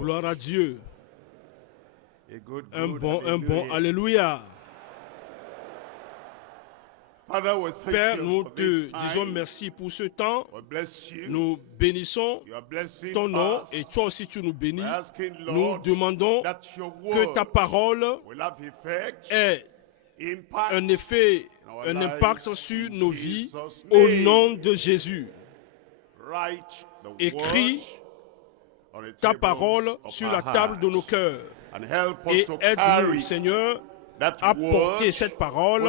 Gloire à Dieu. Un bon, alléluia. Père, nous te disons merci pour ce temps. Nous bénissons ton nom et toi aussi tu nous bénis. Nous demandons que ta parole ait un effet, un impact sur nos vies au nom de Jésus. Écris ta parole sur la table de nos cœurs et aide-nous, Seigneur, à porter cette parole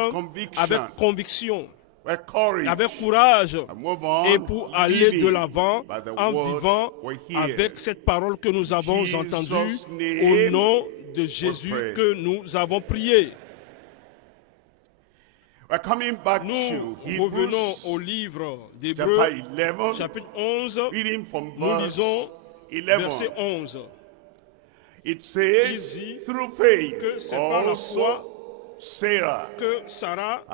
avec conviction, avec courage et pour aller de l'avant en vivant avec cette parole que nous avons entendue au nom de Jésus que nous avons prié. Nous revenons au livre d'Hébreux, chapitre 11, nous lisons verset 11. Il dit que c'est par la foi que Sarah,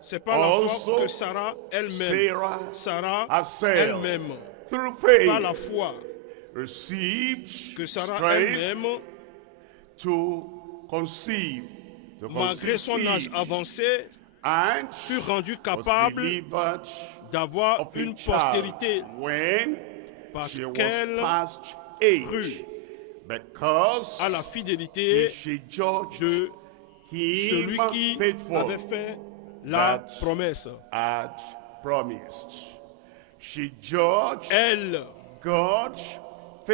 c'est par la foi que Sarah elle-même, par la foi que Sarah elle-même, malgré son âge avancé, fut rendue capable d'avoir une postérité parce qu'elle crut à la fidélité de celui qui avait fait la promesse. Elle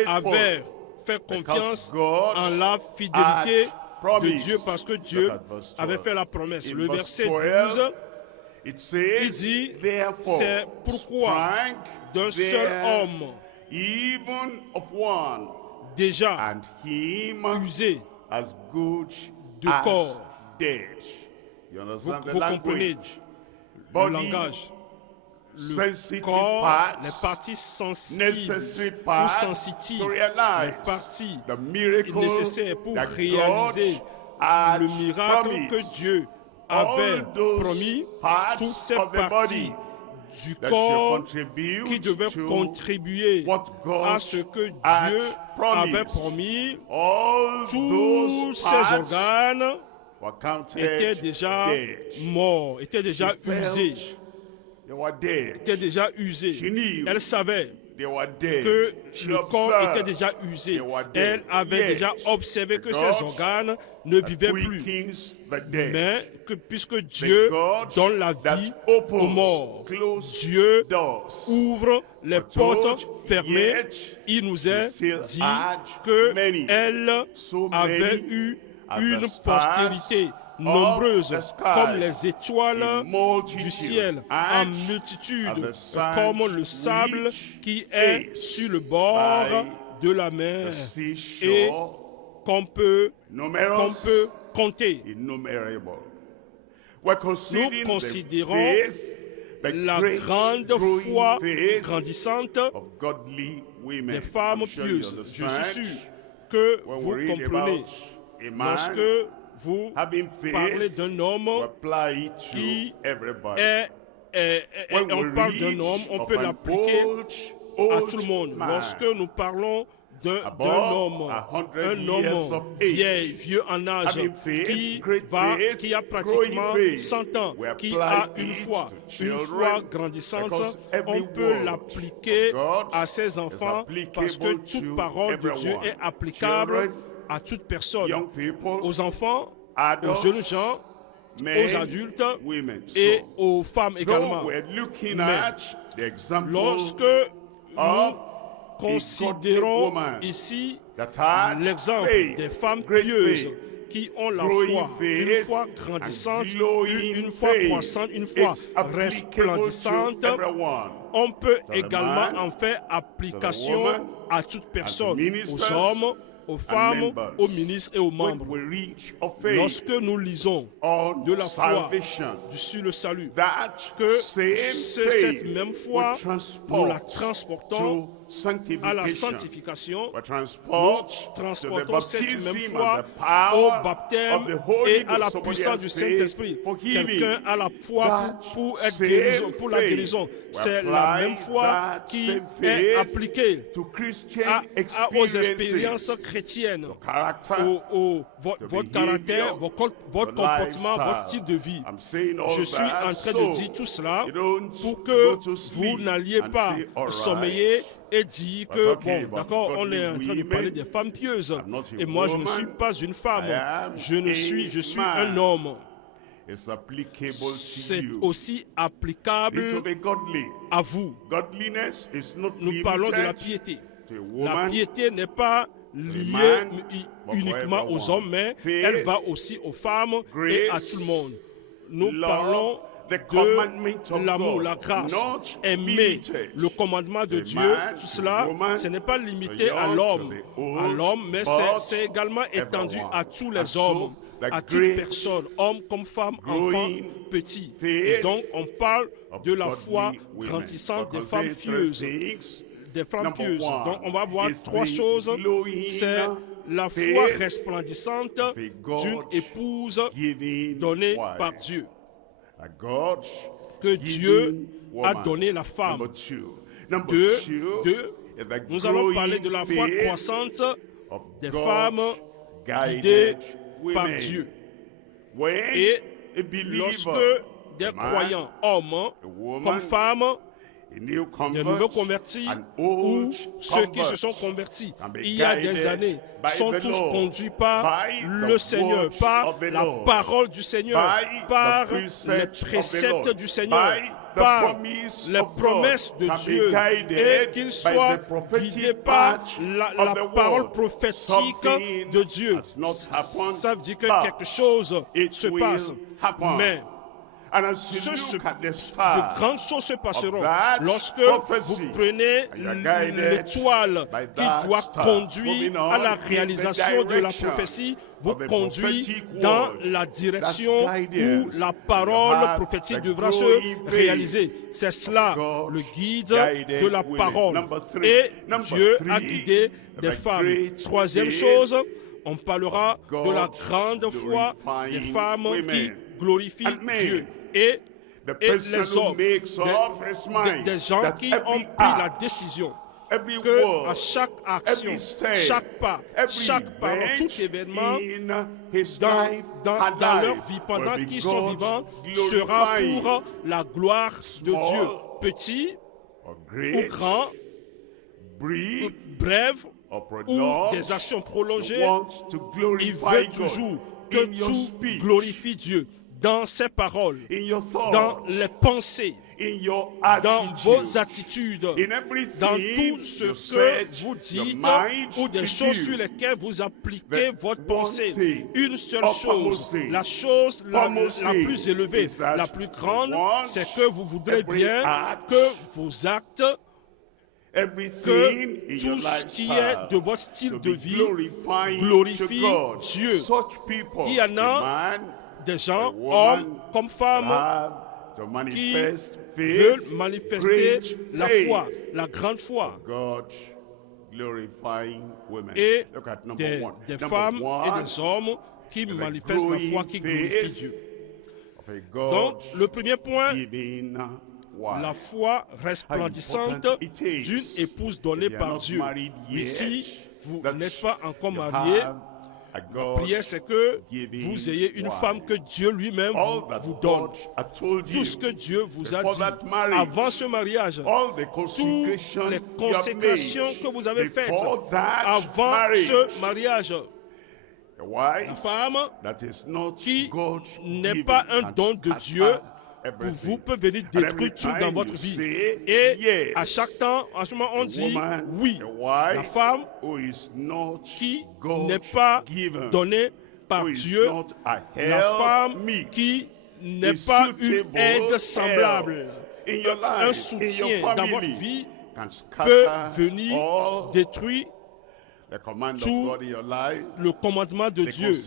avait fait confiance en la fidélité de Dieu parce que Dieu avait fait la promesse. Le verset 12, il dit, c'est pourquoi d'un seul homme, déjà usé de corps. Vous comprenez le langage. Le corps, les parties sensibles ou sensitives, les parties nécessaires pour réaliser le miracle que Dieu avait promis, toutes ces parties du corps qui devaient contribuer à ce que Dieu avait promis, tous ces organes étaient déjà morts, étaient déjà usés. Elle savait que le corps était déjà usé. Elle avait déjà observé que ses organes ne vivaient plus. Mais que puisque Dieu donne la vie aux morts, Dieu ouvre les portes fermées. Il nous est dit qu'elle avait eu une postérité nombreuse comme les étoiles du ciel, en multitude, comme le sable qui est sur le bord de la mer et qu'on peut compter. Nous considérons la grande foi grandissante des femmes pieuses. Je suis sûr que vous comprenez. Lorsque vous parlez d'un homme qui est, on parle d'un homme, on peut l'appliquer à tout le monde. Lorsque nous parlons d'un homme, vieux en âge, qui a pratiquement 100 ans, qui a une foi grandissante, on peut l'appliquer à ses enfants parce que toute parole de Dieu est applicable à toute personne, aux enfants, aux jeunes gens, aux adultes et aux femmes également. Mais lorsque nous considérons ici l'exemple des femmes pieuses qui ont la foi, une foi grandissante, une foi croissante, une foi resplendissante, on peut également en faire application à toute personne, aux hommes, aux femmes, aux ministres et aux membres. Lorsque nous lisons de la foi sur le salut, que cette même foi, nous la transportons à la sanctification, nous transportons cette même foi au baptême et à la puissance du Saint-Esprit. Quelqu'un a la foi pour être guérison, pour la guérison. C'est la même foi qui est appliquée aux expériences chrétiennes, votre caractère, votre comportement, votre style de vie. Je suis en train de dire tout cela pour que vous n'alliez pas sommeiller et dire que, bon, d'accord, on est en train de parler des femmes pieuses. Et moi, je ne suis pas une femme. Je suis un homme. C'est aussi applicable à vous. Nous parlons de la piété. La piété n'est pas liée uniquement aux hommes, mais elle va aussi aux femmes et à tout le monde. Nous parlons de l'amour, la grâce, aimer le commandement de Dieu. Tout cela, ce n'est pas limité à l'homme, mais c'est également étendu à tous les hommes, à toute personne, homme comme femme, enfant, petit. Et donc, on parle de la foi grandissante des femmes pieuses. Des femmes pieuses. Donc, on va voir trois choses. C'est la foi resplendissante d'une épouse donnée par Dieu. Que Dieu a donné la femme. Deux, nous allons parler de la foi croissante des femmes guidées par Dieu. Et lorsque des croyants, hommes comme femmes, des nouveaux convertis ou ceux qui se sont convertis il y a des années sont tous conduits par le Seigneur, par la parole du Seigneur, par les préceptes du Seigneur, par les promesses de Dieu, et qu'ils soient guidés par la parole prophétique de Dieu. Ça veut dire que quelque chose se passe. Mais de grandes choses se passeront lorsque vous prenez l'étoile qui doit conduire à la réalisation de la prophétie, vous conduit dans la direction où la parole prophétique devra se réaliser. C'est cela le guide de la parole. Et Dieu a guidé des femmes. Troisième chose, on parlera de la grande foi des femmes qui glorifient Dieu. Et les hommes, des gens qui ont pris la décision que à chaque action, chaque pas, chaque parole, tout événement dans leur vie pendant qu'ils sont vivants sera pour la gloire de Dieu. Petit ou grand, bref ou des actions prolongées, il veut toujours que tout glorifie Dieu. Dans ses paroles, dans les pensées, dans vos attitudes, dans tout ce que vous dites ou des choses sur lesquelles vous appliquez votre pensée. Une seule chose, la chose la plus élevée, la plus grande, c'est que vous voudrez bien que vos actes, que tout ce qui est de votre style de vie glorifie Dieu. Il y en a des gens, hommes comme femmes, qui veulent manifester la foi, la grande foi. Et des femmes et des hommes qui manifestent la foi, qui glorifient Dieu. Donc, le premier point, la foi resplendissante d'une épouse donnée par Dieu. Mais si vous n'êtes pas encore marié, la prière, c'est que vous ayez une femme que Dieu lui-même vous donne. Tout ce que Dieu vous a dit avant ce mariage, toutes les consécrations que vous avez faites avant ce mariage. La femme qui n'est pas un don de Dieu, pour vous, peut venir détruire tout dans votre vie. Et à chaque temps, en ce moment, on dit oui. La femme qui n'est pas donnée par Dieu, la femme qui n'est pas une aide semblable, un soutien dans votre vie, peut venir détruire tout le commandement de Dieu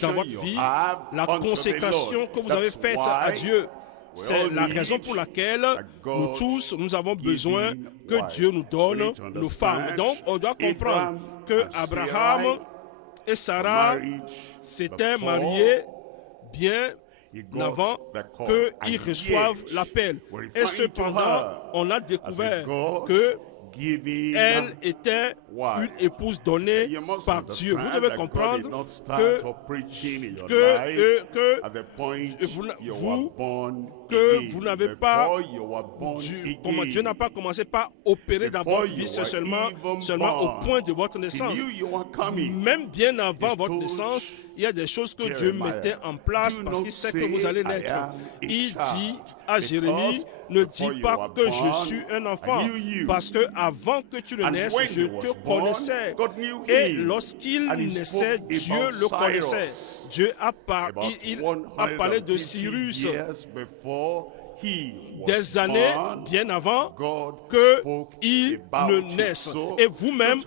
dans votre vie, la consécration que vous avez faite à Dieu. C'est la raison pour laquelle nous tous, nous avons besoin que Dieu nous donne nos femmes. Donc, on doit comprendre que Abraham et Sarah s'étaient mariés bien avant qu'ils reçoivent l'appel. Et cependant, on a découvert que elle était une épouse donnée par Dieu. Vous devez comprendre que vous n'avez pas, Dieu n'a pas commencé par opérer dans votre vie, c'est seulement au point de votre naissance. Même bien avant votre naissance, il y a des choses que Dieu mettait en place parce qu'il sait que vous allez naître. Il dit à Jérémie, ne dis pas que je suis un enfant, parce que avant que tu ne naisses, je te connaissais. Et lorsqu'il naissait, Dieu le connaissait. Dieu a parlé de Cyrus des années bien avant qu'il ne naisse. Et vous-même,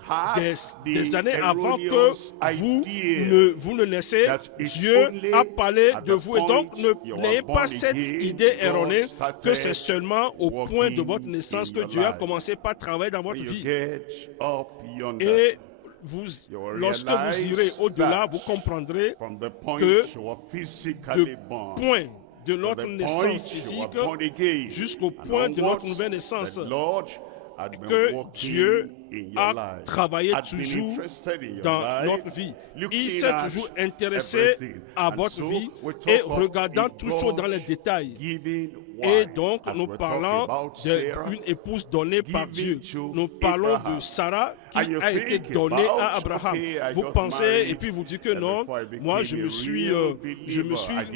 des années avant que vous ne naissez, Dieu a parlé de vous. Et donc, n'ayez pas cette idée erronée que c'est seulement au point de votre naissance que Dieu a commencé par travailler dans votre vie. Et lorsque vous irez au-delà, vous comprendrez que du point de notre naissance physique jusqu'au point de notre nouvelle naissance, que Dieu a travaillé toujours dans notre vie. Il s'est toujours intéressé à votre vie et regardant toujours dans les détails. Et donc, nous parlons d'une épouse donnée par Dieu. Nous parlons de Sarah qui a été donnée à Abraham. Vous pensez et puis vous dites que non, moi je me suis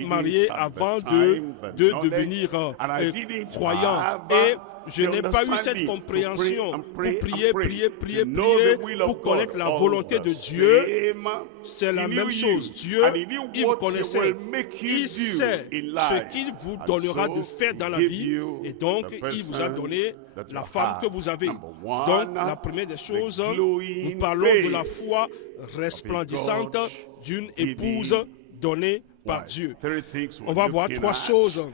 marié avant de devenir croyant. Et je n'ai pas eu cette compréhension pour prier, pour connaître la volonté de Dieu. C'est la même chose. Dieu, il vous connaissait. Il sait ce qu'il vous donnera de faire dans la vie. Et donc, il vous a donné la femme que vous avez. Donc, la première des choses, nous parlons de la foi resplendissante d'une épouse donnée par Dieu. On va voir trois choses.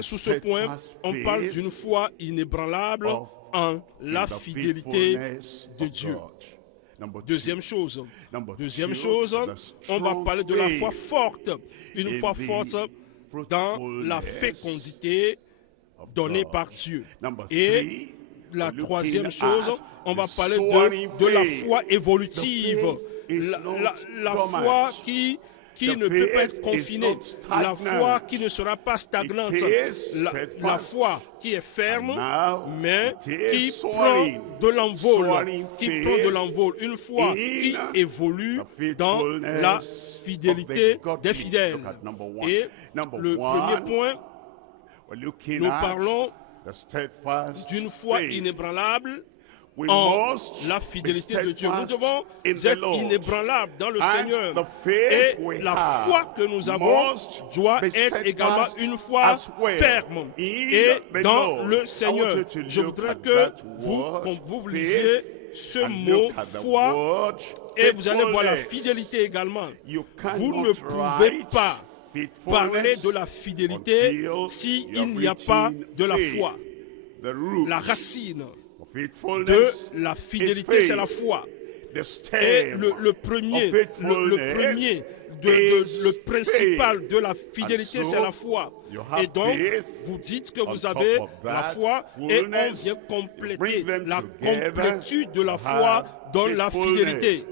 Sous ce point, on parle d'une foi inébranlable en la fidélité de Dieu. Deuxième chose, on va parler de la foi forte. Une foi forte dans la fécondité donnée par Dieu. Et la troisième chose, on va parler de la foi évolutive. La foi qui ne peut pas être confinée, la foi qui ne sera pas stagnante, la foi qui est ferme, mais qui prend de l'envol, une foi qui évolue dans la fidélité des fidèles. Et le premier point, nous parlons d'une foi inébranlable en la fidélité de Dieu. Nous devons être inébranlables dans le Seigneur. Et la foi que nous avons doit être également une foi ferme et dans le Seigneur. Je voudrais que vous lisiez ce mot foi et vous allez voir la fidélité également. Vous ne pouvez pas parler de la fidélité s'il n'y a pas de la foi. La racine de la fidélité, c'est la foi. Et le principal de la fidélité, c'est la foi. Et donc, vous dites que vous avez la foi et on vient compléter la complétude de la foi dans la fidélité.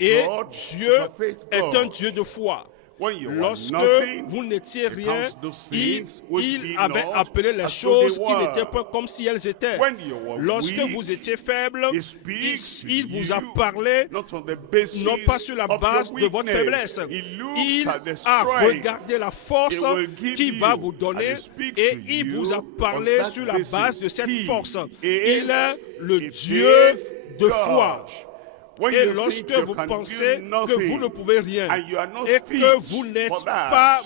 Et Dieu est un Dieu de foi. Lorsque vous n'étiez rien, il avait appelé les choses qui n'étaient pas comme si elles étaient. Lorsque vous étiez faible, il vous a parlé non pas sur la base de votre faiblesse. Il a regardé la force qu'il va vous donner et il vous a parlé sur la base de cette force. Il est le Dieu de foi. Et lorsque vous pensez que vous ne pouvez rien et que vous n'êtes pas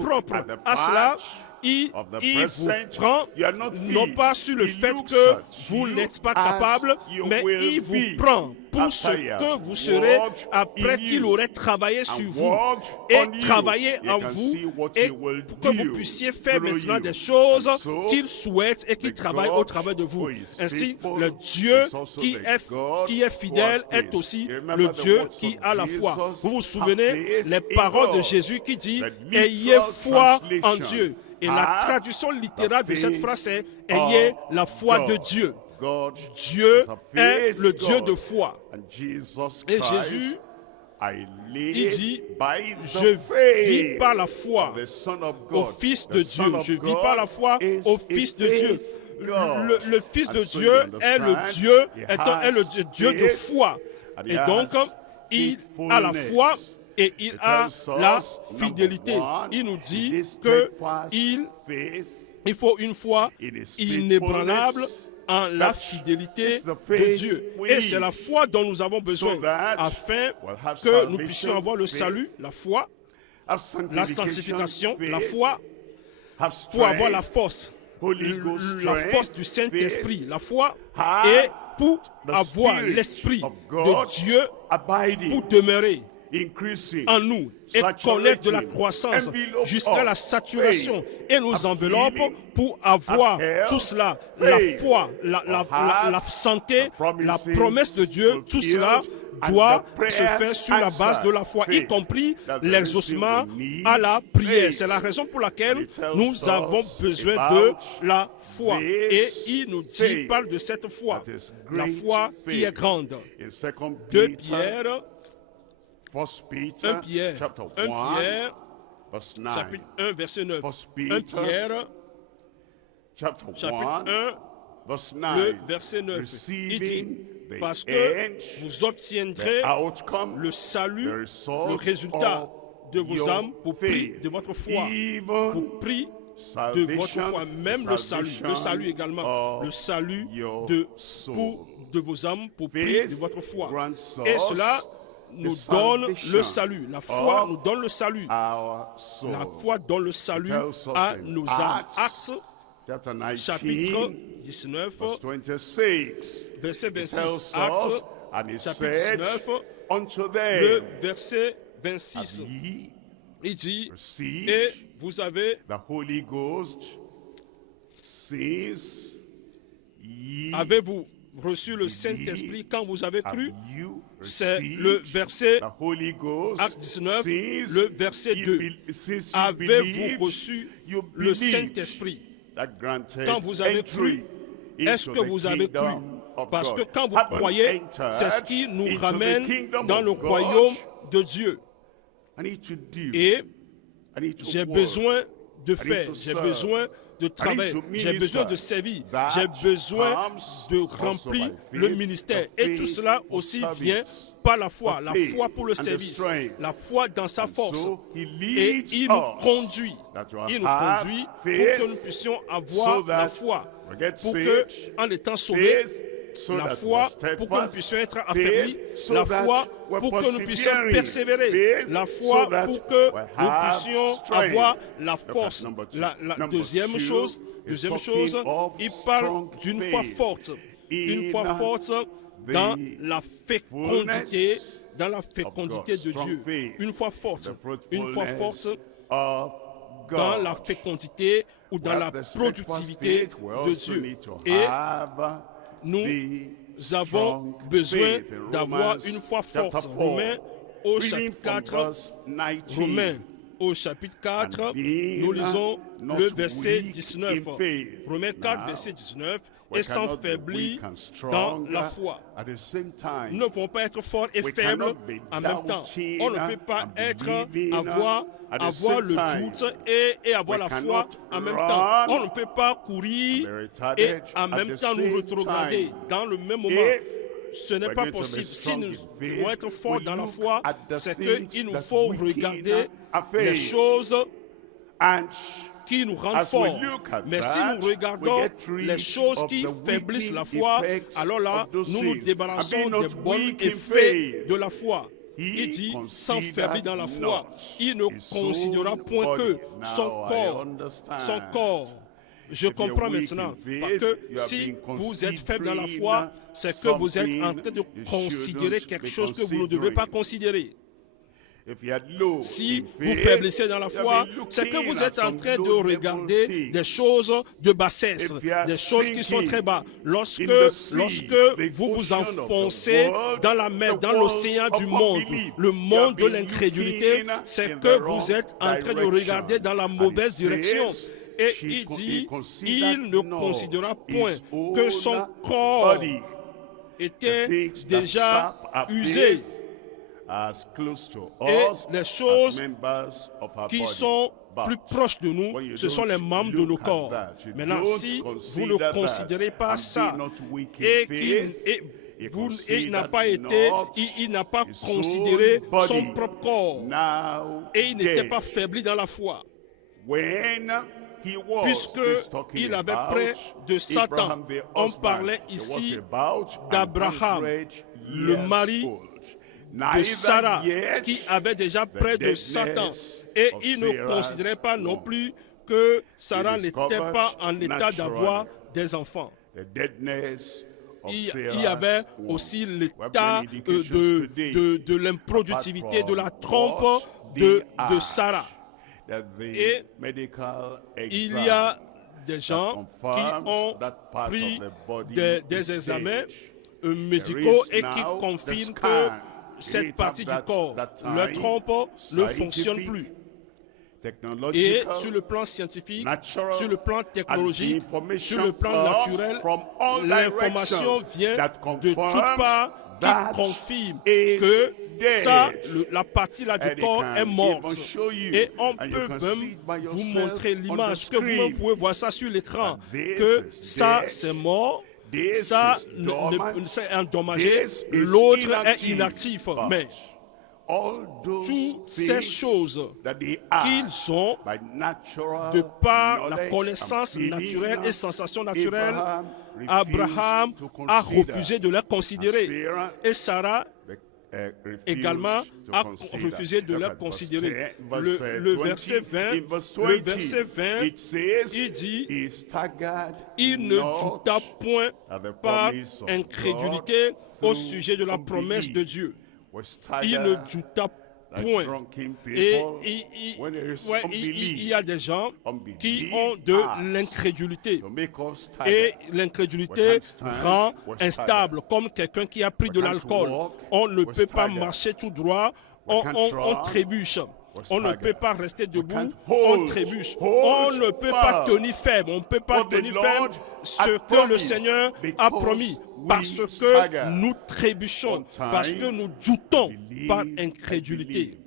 propre à cela, il of the vous present, prend you are not non fit. pas sur le He fait looks que at vous you n'êtes pas as capable, you mais will il vous be prend pour after ce he has que vous serez worked après in qu'il you aurait travaillé sur and vous worked et on you. travaillé You en can vous see what et he will pour que vous do puissiez faire through maintenant you. des choses And so, qu'il souhaite et qu'il the travaille God au travers de vous. who is Ainsi, faithful le Dieu is also qui the God est fidèle who has est faith. aussi You remember le the Dieu words qui of a la foi. Jesus, Vous vous have souvenez faith les in paroles de God. Jésus qui dit The ayez literal foi en translation, Dieu. Et la have traduction littérale de cette faith phrase c'est ayez la foi de God. Dieu. God Dieu is a est faith le Dieu God. de foi. And Jesus Et Christ, Jésus, I live il dit, by the je faith vis par la foi of the Son of au God. Fils The de Son Dieu. of Je vis God par la foi is au a Fils de Dieu. faith God. Le Fils de And so Dieu you est le understand, Dieu, he est le has Dieu de faith foi. and he Et has donc, il a la foi et il a la fidélité. Il nous dit qu'il faut une foi inébranlable en la fidélité de Dieu. Et c'est la foi dont nous avons besoin afin que nous puissions avoir le salut, la foi, la sanctification, la foi, pour avoir la force du Saint-Esprit, la foi, et pour avoir l'Esprit de Dieu pour demeurer en nous et connaître de la croissance jusqu'à la saturation et nous enveloppe pour avoir tout cela, la foi, la santé, la promesse de Dieu, tout cela doit se faire sur la base de la foi, y compris l'exaucement à la prière. C'est la raison pour laquelle nous avons besoin de la foi. Et il nous dit, il parle de cette foi, la foi qui est grande. 2 Pierre, 1 Pierre, chapitre 1, verset 9. 1 Pierre, chapitre 1, le verset 9. Il dit, parce que vous obtiendrez le salut, le résultat de vos âmes pour prix de votre foi, pour prix de votre foi, même le salut également, le salut de vos âmes pour prix de votre foi. Et cela nous donne le salut. La foi nous donne le salut. La foi donne le salut à nos âmes. Actes, chapitre 19, verset 26. Actes, chapitre 19, le verset 26. Il dit, et vous avez avez-vous reçu le Saint-Esprit quand vous avez cru? C'est le verset Acte 19, le verset 2. Avez-vous reçu le Saint-Esprit quand vous avez cru? Est-ce que vous avez cru? Parce que quand vous croyez, c'est ce qui nous ramène dans le royaume de Dieu. Et j'ai besoin de faire, j'ai besoin de travail, j'ai besoin de servir, j'ai besoin de remplir le ministère. Et tout cela aussi vient par la foi pour le service, la foi dans sa force. Et il nous conduit pour que nous puissions avoir la foi, pour que, en étant sauvés, la foi pour que nous puissions être affaiblis, la foi pour que nous puissions persévérer, la foi pour que nous puissions avoir la force. La deuxième chose, il parle d'une foi forte, dans la fécondité de Dieu, une foi forte dans la fécondité ou dans la productivité de Dieu. Et nous avons besoin d'avoir une foi forte. Romains au chapitre 4, nous lisons le verset 19. Romains 4, verset 19. Et sans faiblir dans la foi. Nous ne pouvons pas être forts et faibles en même temps. On ne peut pas avoir le doute et avoir la foi en même temps. On ne peut pas courir et en même temps nous rétrograder dans le même moment. Ce n'est pas possible. Si nous voulons être forts dans la foi, c'est qu'il nous faut regarder les choses qui nous rendent forts. Mais si nous regardons les choses qui faiblissent la foi, alors là, nous nous débarrassons des bons effets de la foi. il dit, s'enfermer dans la foi. Il ne considérera point que son corps. Je comprends maintenant, parce que si vous êtes faible dans la foi, c'est que vous êtes en train de considérer quelque chose que vous ne devez pas considérer. Si vous faiblissez dans la foi, c'est que vous êtes en train de regarder des choses de bassesse, des choses qui sont très bas. Lorsque vous vous enfoncez dans la mer, dans l'océan du monde, le monde de l'incrédulité, c'est que vous êtes en train de regarder dans la mauvaise direction. Et il dit, il ne considéra point que son corps était déjà usé. Et les choses qui sont plus proches de nous, ce sont les membres de nos corps. Maintenant, si vous ne considérez pas ça il n'a pas considéré son propre corps et il n'était pas faibli dans la foi. Puisqu'il avait près de 100 ans, on parlait ici d'Abraham, le mari de Sarah, qui avait déjà près de 100 ans. Et il ne considérait pas non plus que Sarah n'était pas en état d'avoir des enfants. Il y avait aussi l'état de l'improductivité, de la trompe de Sarah. Et il y a des gens qui ont pris des examens médicaux et qui confirment que cette partie du corps, leur trompe, ne fonctionne plus. Et sur le plan scientifique, sur le plan technologique, sur le plan naturel, l'information vient de toutes parts qui confirme que la partie là du corps est morte. Et on peut même vous montrer l'image, que vous-même pouvez voir ça sur l'écran, que ça c'est mort, ça c'est endommagé, l'autre est inactif. Mais toutes ces choses qu'ils ont de par la connaissance naturelle et sensation naturelle, Abraham a refusé de les considérer. Et Sarah également a refusé de les considérer. Le verset 20, il dit, il ne douta point par incrédulité au sujet de la promesse de Dieu. Il ne douta point. Et il y a des gens qui ont de l'incrédulité. Et l'incrédulité rend instable, comme quelqu'un qui a pris de l'alcool. On ne peut pas marcher tout droit, on trébuche. On ne peut pas rester debout, on trébuche. On ne peut pas tenir ferme, on ne peut pas tenir ferme ce que le Seigneur a promis, parce que nous trébuchons, parce que nous doutons par incrédulité.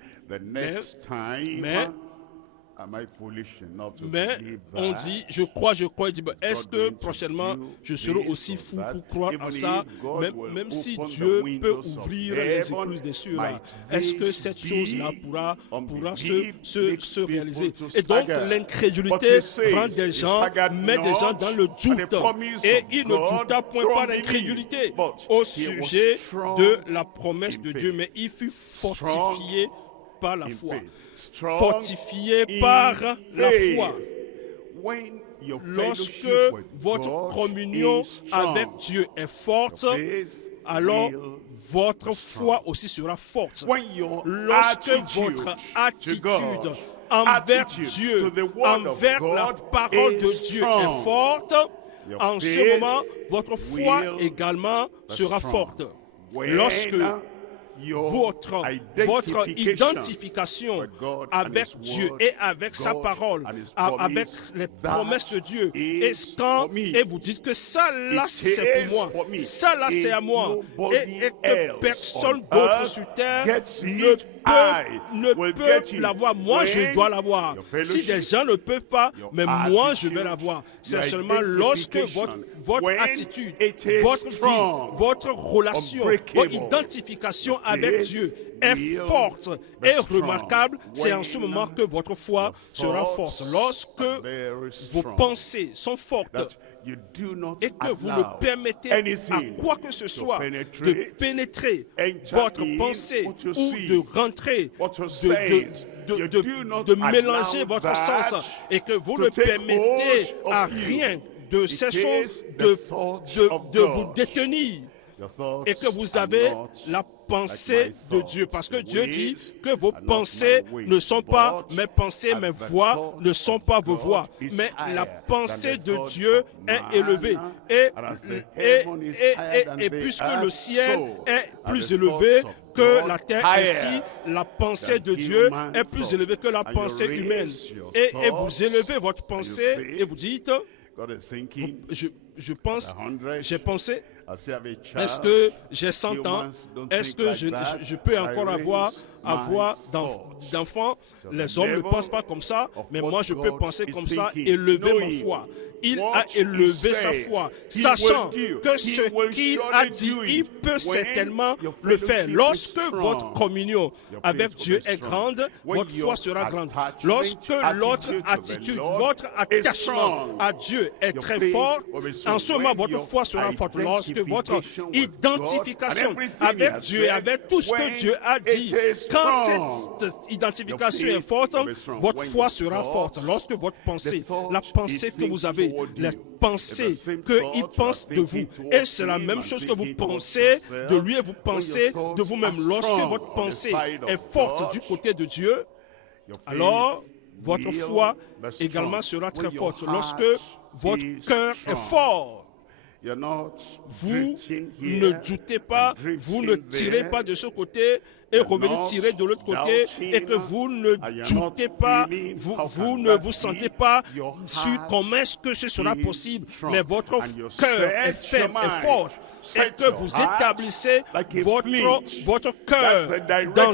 Mais on dit, je crois, il dit, est-ce que prochainement je serai aussi fou pour croire à ça, même si Dieu peut ouvrir les écluses des cieux là, est-ce que cette chose-là pourra se réaliser? Et donc l'incrédulité rend des gens, met des gens dans le doute, et il ne douta point par l'incrédulité au sujet de la promesse de Dieu, mais il fut fortifié par la foi. Fortifié par la foi. Lorsque votre communion avec Dieu est forte, alors votre foi aussi sera forte. Lorsque votre attitude envers Dieu, envers la parole de Dieu est forte, en ce moment, votre foi également sera forte. Lorsque votre identification avec Dieu et avec sa parole, avec les promesses de Dieu, et vous dites que ça là c'est pour moi, ça là c'est à moi, et que personne d'autre sur terre ne peut l'avoir. Moi je dois l'avoir. Si des gens ne peuvent pas, mais moi je vais l'avoir. C'est seulement lorsque votre attitude, votre vie, votre relation, votre identification avec Dieu est forte et remarquable, c'est en ce moment que votre foi sera forte. Lorsque vos pensées sont fortes et que vous ne permettez à quoi que ce soit de pénétrer votre pensée ou de rentrer, de mélanger votre sens, et que vous ne permettez à rien de ces choses de vous détenir, et que vous avez la pensée de Dieu, parce que Dieu dit que vos pensées ne sont pas mes pensées, mes voix ne sont pas vos voix, mais la pensée de Dieu est élevée, et puisque le ciel est plus élevé que la terre, ainsi la pensée de Dieu est plus élevée que la pensée humaine, et vous élevez votre pensée et vous dites, je pense, j'ai pensé, est-ce que j'ai 100 ans? Est-ce que je peux encore avoir d'enfants? Les hommes ne pensent pas comme ça, mais moi je peux penser comme ça, élever ma foi. Il a élevé sa foi, sachant que ce qu'il a dit, il peut certainement le faire. Lorsque votre communion avec Dieu est grande, votre foi sera grande. Lorsque votre attitude, votre attachement à Dieu est très fort, en ce moment, votre foi sera forte. Lorsque votre identification avec Dieu, avec tout ce que Dieu a dit, quand cette identification est forte, votre foi sera forte. Lorsque votre pensée, la pensée que vous avez, les pensées qu'il pense de vous, et c'est la même chose que vous pensez de lui et vous pensez de vous-même. Lorsque votre pensée est forte du côté de Dieu, alors votre foi également sera très forte. Lorsque votre cœur est fort, vous ne doutez pas, vous ne tirez pas de ce côté et revenez tirer de l'autre côté, et que vous ne doutez pas, vous ne vous sentez pas sur comment est-ce que ce sera possible, mais votre cœur est ferme et fort, et que vous établissez votre cœur dans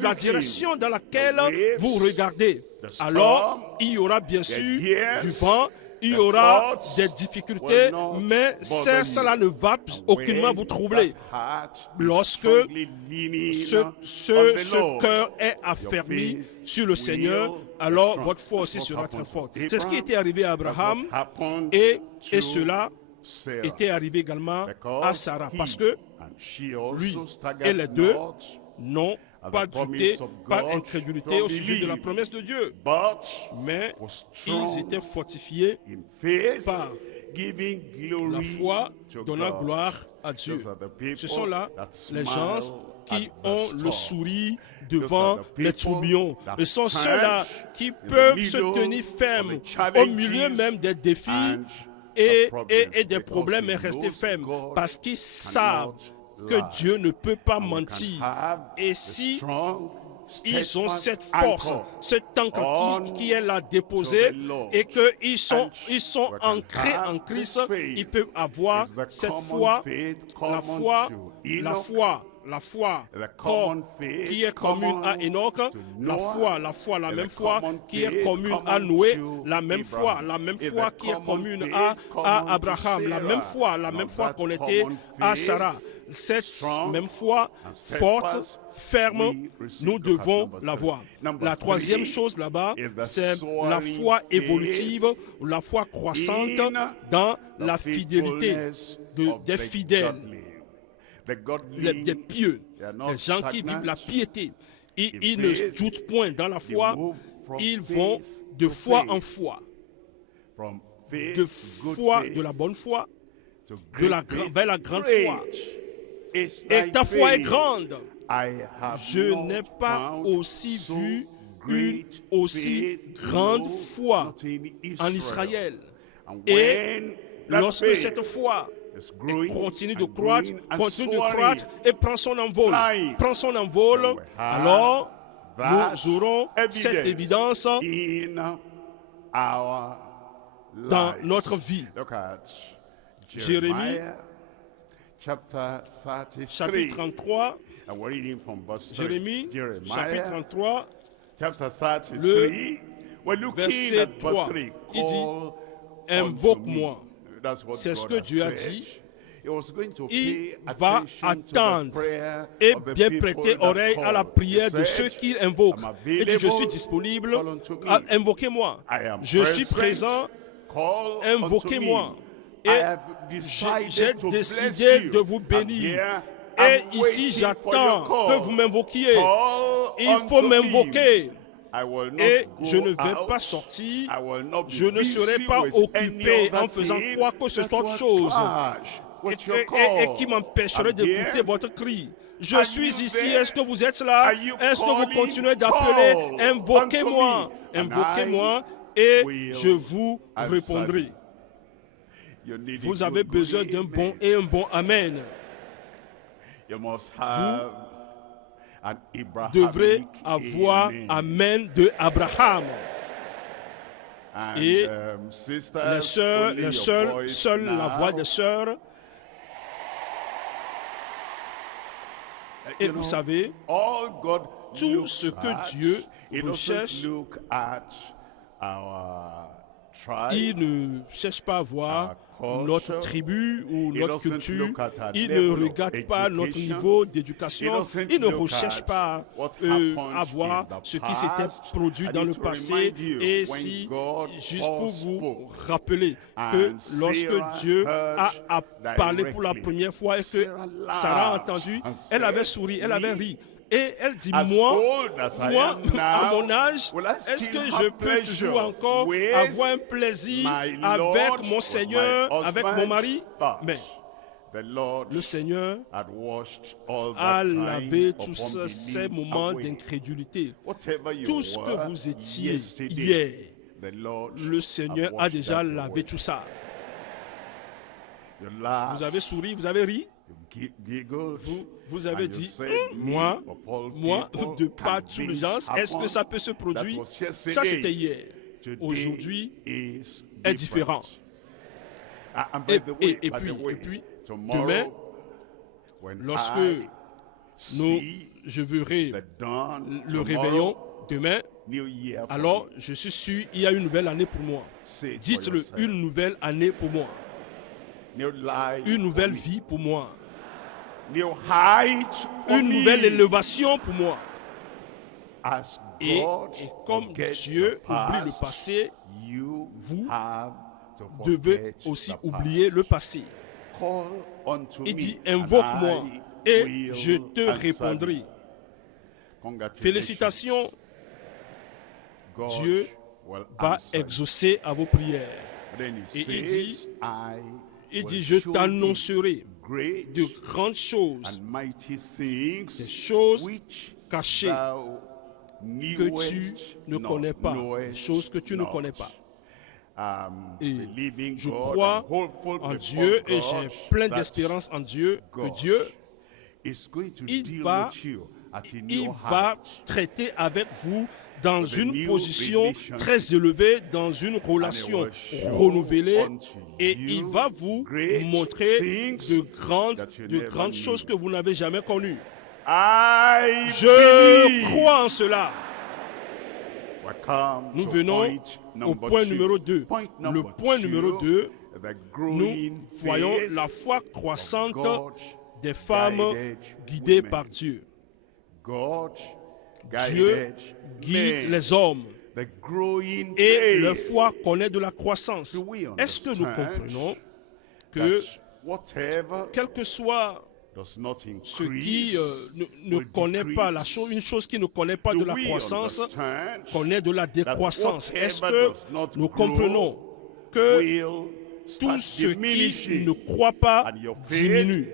la direction dans laquelle vous regardez. Alors, il y aura bien sûr du vent, il y aura des difficultés, mais cela ne va aucunement vous troubler. Lorsque ce cœur est affermi sur le Seigneur, alors votre foi aussi sera très forte. C'est ce qui était arrivé à Abraham, et cela était arrivé également à Sarah, parce que lui et les deux n'ont pas douté, pas incrédulité au sujet de la promesse de Dieu, mais ils étaient fortifiés par la foi donnant gloire à Dieu. Ce sont là les gens qui ont le sourire devant les tourbillons. Ce sont ceux-là qui peuvent se tenir fermes au milieu même des défis et des problèmes, et rester fermes, parce qu'ils savent que Dieu ne peut pas mentir. Et si ils ont cette force, cet encre qui est là déposé, et qu'ils sont ancrés en Christ, ils peuvent avoir cette foi, la foi qui est commune à Enoch, la même foi qui est commune à Noé, la même foi qui est commune à Abraham, la même foi qu'on était à Sarah. Cette même foi forte, ferme, nous devons l'avoir. La troisième chose là-bas, c'est la foi évolutive, la foi croissante dans la fidélité des fidèles, des pieux, des gens qui vivent la piété. Ils ne doutent point dans la foi, ils vont de foi en foi, de la bonne foi, vers la grande foi. Et ta foi est grande. Je n'ai pas aussi vu une aussi grande foi en Israël. Et lorsque cette foi continue de croître et prend son envol, alors nous aurons cette évidence dans notre vie. Jérémie, chapitre 33, Jérémie, chapitre 33, le verset 3, il dit, invoque-moi. C'est ce que Dieu a dit. il va attendre et bien prêter oreille à la prière de ceux qui invoquent. Il dit, je suis disponible, invoquez-moi. Je suis présent, invoquez-moi. Et j'ai décidé de vous bénir. Et ici, j'attends que vous m'invoquiez. Il faut m'invoquer. Et je ne vais pas sortir, je ne serai pas occupé en faisant quoi que ce soit de chose et qui m'empêcherait d'écouter votre cri. Je suis ici, est-ce que vous êtes là? Est-ce que vous continuez d'appeler? Invoquez-moi, invoquez-moi et je vous répondrai. Vous avez besoin d'un bon et un bon Amen. Vous devrez avoir Amen de Abraham. Et les sœurs, seule la voix des sœurs. Et vous savez, tout ce que Dieu recherche, il ne cherche pas à voir notre tribu ou notre culture, il ne regarde pas notre niveau d'éducation, il ne recherche pas à voir ce qui s'était produit dans le passé. Et si, juste pour vous rappeler que lorsque Dieu a parlé pour la première fois et que Sarah a entendu, elle avait souri, elle avait ri. Et elle dit, moi, à mon âge, est-ce que je peux toujours encore avoir un plaisir avec mon Seigneur, avec mon mari? Mais le Seigneur a lavé tous ces moments d'incrédulité. Tout ce que vous étiez hier, le Seigneur a déjà lavé tout ça. Vous avez souri, vous avez ri. Vous avez dit, moi, de pas tous les gens, est-ce que ça peut se produire? Ça, c'était hier. Aujourd'hui est différent. Et puis, demain, lorsque je verrai le réveillon, demain, alors je suis sûr, il y a une nouvelle année pour moi. Dites-le, une nouvelle année pour moi. Une nouvelle vie pour moi. Une nouvelle élévation pour moi. Et comme Dieu oublie le passé, vous devez aussi oublier le passé. Il dit, invoque-moi et je te répondrai. Félicitations, Dieu va exaucer à vos prières. Et il dit, je t'annoncerai de grandes choses, des choses cachées que tu ne connais pas, des choses que tu ne connais pas. Et je crois en Dieu et j'ai plein d'espérance en Dieu, que Dieu, il va traiter avec vous dans une position très élevée, dans une relation renouvelée, et il va vous montrer de grandes choses que vous n'avez jamais connues. Je crois en cela. Nous venons au point numéro 2. Le point numéro 2, nous voyons la foi croissante des femmes guidées par Dieu. Dieu guide les hommes et leur foi connaît de la croissance. Est-ce que nous comprenons que quel que soit ce qui ne connaît pas la chose, une chose qui ne connaît pas de la croissance, connaît de la décroissance? Est-ce que nous comprenons que tout ce qui ne croit pas diminue?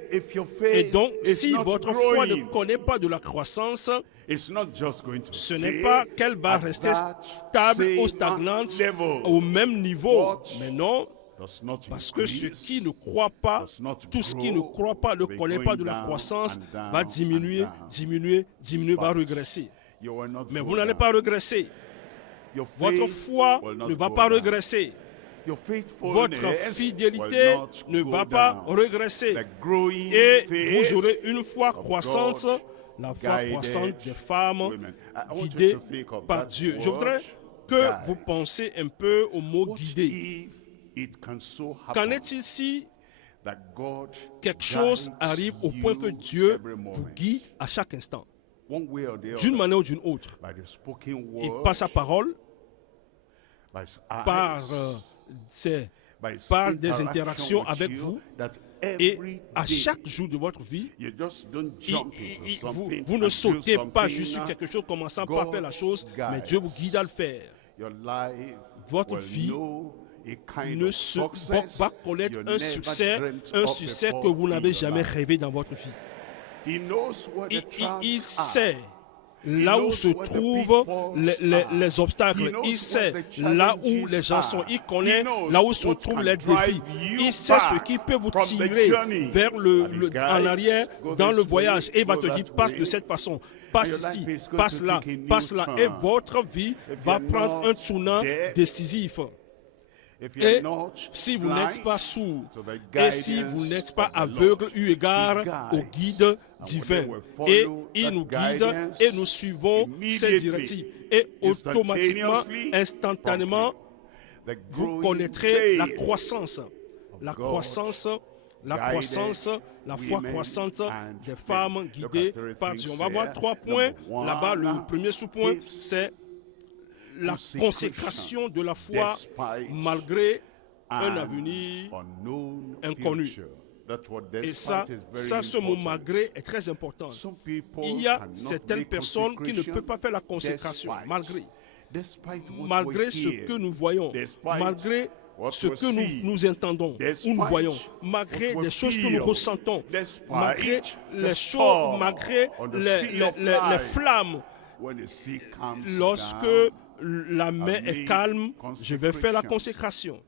Et donc, si votre foi ne connaît pas de la croissance, ce n'est pas qu'elle va rester stable ou stagnante au même niveau, mais non, parce que ce qui ne croit pas, tout ce qui ne croit pas, ne connaît pas de la croissance, va diminuer, va régresser. Mais vous n'allez pas régresser. Votre foi ne va pas régresser. Votre fidélité ne va pas régresser. Et vous aurez une foi croissante, la foi croissante des femmes guidées par Dieu. Je voudrais que vous pensiez un peu au mot guider. Qu'en est-il si quelque chose arrive au point que Dieu vous guide à chaque instant. D'une manière ou d'une autre. Il par sa parole, par des interactions avec vous, et à chaque jour de votre vie, vous ne sautez pas juste sur quelque chose commençant par faire la chose, mais Dieu vous guide à le faire. Votre vie va connaître un succès que vous n'avez jamais rêvé dans votre vie. Il sait là où se trouvent les obstacles. Il sait là où les gens sont. Il connaît là où se trouvent les défis. Il sait ce qui peut vous tirer vers en arrière dans le voyage. Et il va te dire, passe de cette façon, passe ici, passe là. Et votre vie va prendre un tournant décisif. Et si vous n'êtes pas sourd, et si vous n'êtes pas aveugle eu égard au guide divin, et il nous guide et nous suivons ses directives, et automatiquement, instantanément, vous connaîtrez la croissance, la foi croissante des femmes guidées par Dieu. On va voir 3 points là-bas. Le premier sous-point, c'est la consécration de la foi malgré un avenir inconnu. Et ce mot malgré est très important. Il y a certaines personnes qui ne peuvent pas faire la consécration malgré ce que nous voyons, malgré ce que nous entendons ou nous voyons, malgré des choses que nous ressentons, malgré les choses, malgré les flammes. Lorsque la mer est calme, je vais faire la consécration.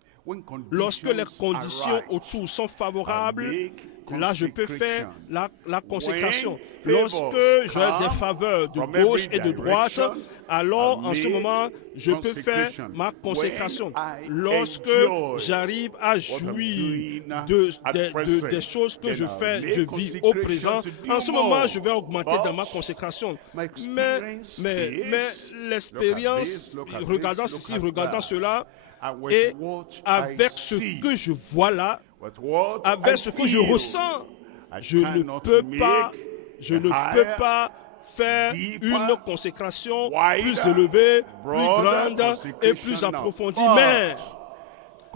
Lorsque les conditions autour sont favorables, là je peux faire la consécration. Lorsque j'ai des faveurs de gauche et de droite, alors en ce moment, je peux faire ma consécration. Lorsque j'arrive à jouir des choses que je vis au présent, en ce moment, je vais augmenter dans ma consécration. Mais l'expérience, regardant ceci, regardant cela, et avec ce que je vois là, avec ce que je ressens, je ne peux pas faire une consécration plus élevée, plus grande et plus approfondie. Mais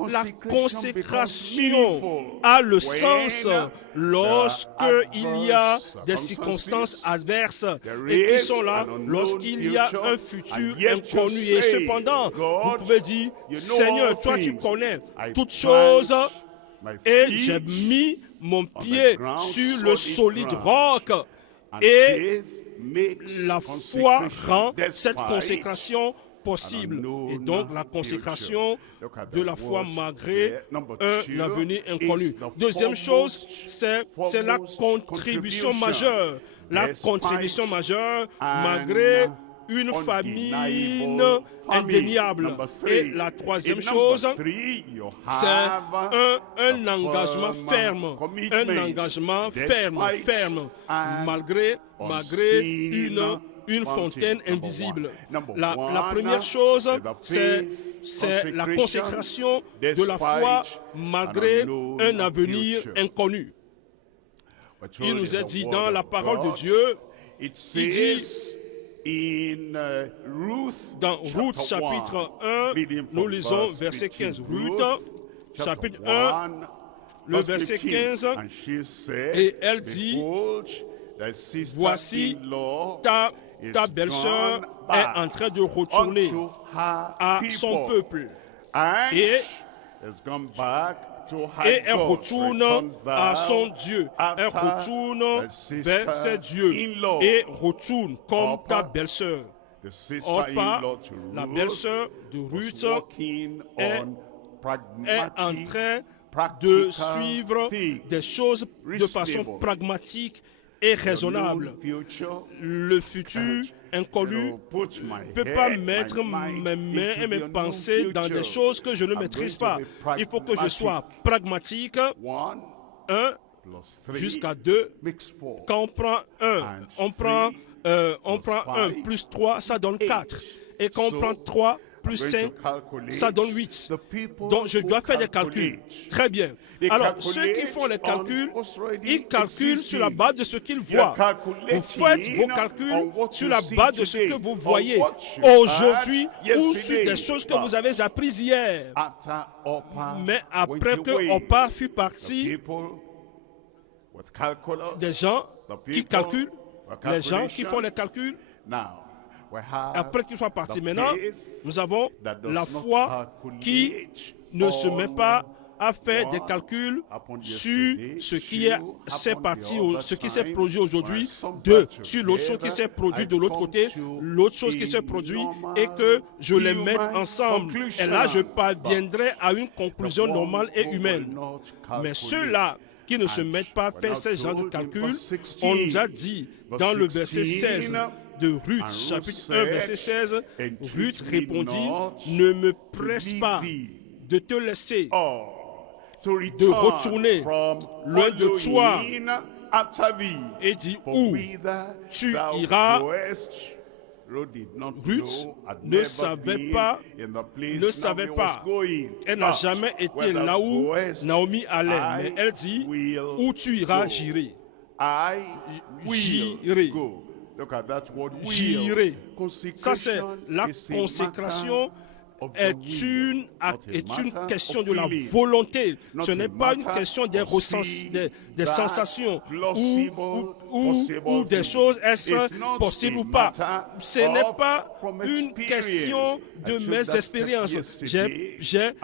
la consécration a le sens lorsqu'il y a des circonstances adverses et qui sont là, lorsqu'il y a un futur inconnu. Et cependant, vous pouvez dire, Seigneur, toi tu connais toutes choses et j'ai mis mon pied sur le solide roc. Et la foi rend cette consécration possible. Et donc la consécration de la foi malgré un avenir inconnu. Deuxième chose, c'est la contribution majeure. La contribution majeure malgré une famine indéniable. Et la troisième chose, c'est un engagement ferme. Un engagement ferme, malgré une fontaine invisible. La première chose, c'est la consécration de la foi malgré un avenir inconnu. Il nous est dit dans la parole de Dieu, il dit dans Ruth chapitre 1, nous lisons verset 15. Ruth chapitre 1, le verset 15, et elle dit, voici ta belle-sœur est en train de retourner à son peuple. Et elle retourne à son Dieu. Elle retourne vers ses dieux. Et retourne comme ta belle-sœur. Orpa, la belle-sœur de Ruth, est en train de suivre des choses de façon pragmatique et raisonnable. Le futur inconnu ne peut pas mettre mes mains et mes pensées dans des choses que je ne maîtrise pas. Il faut que je sois pragmatique. 1 jusqu'à 2. Quand on prend 1, on prend 1 plus 3, ça donne 4. Et quand on prend 3 plus 5, ça donne 8. Donc, je dois faire des calculs. Très bien. Alors, ceux qui font les calculs, ils calculent sur la base de ce qu'ils voient. Vous faites vos calculs sur la base de ce que vous voyez aujourd'hui ou sur des choses que vous avez apprises hier. Mais après que Orpah fut parti, des gens qui calculent, les gens qui font les calculs, après qu'ils soient partis, maintenant, nous avons la foi qui ne se met pas à faire des calculs sur ce qui s'est parti, ce qui s'est produit aujourd'hui, sur l'autre chose qui s'est produite de l'autre côté, l'autre chose qui s'est produite, et que je les mette ensemble. Et là, je parviendrai à une conclusion normale et humaine. Mais ceux-là qui ne se mettent pas à faire ce genre de calcul, on nous a dit dans le verset 16 de Ruth, chapitre 1, verset 16, Ruth répondit, ne me presse pas de te laisser, de retourner loin de toi, et dit où tu iras. Ruth ne savait pas, elle n'a jamais été là où Naomi allait, mais elle dit, où tu iras, j'irai. J'irai. J'irai. Ça, c'est la consécration. Est une question de la volonté. Ce n'est pas une question des sensations ou des choses, est-ce possible ou pas. Ce n'est pas une question de mes expériences. J'ai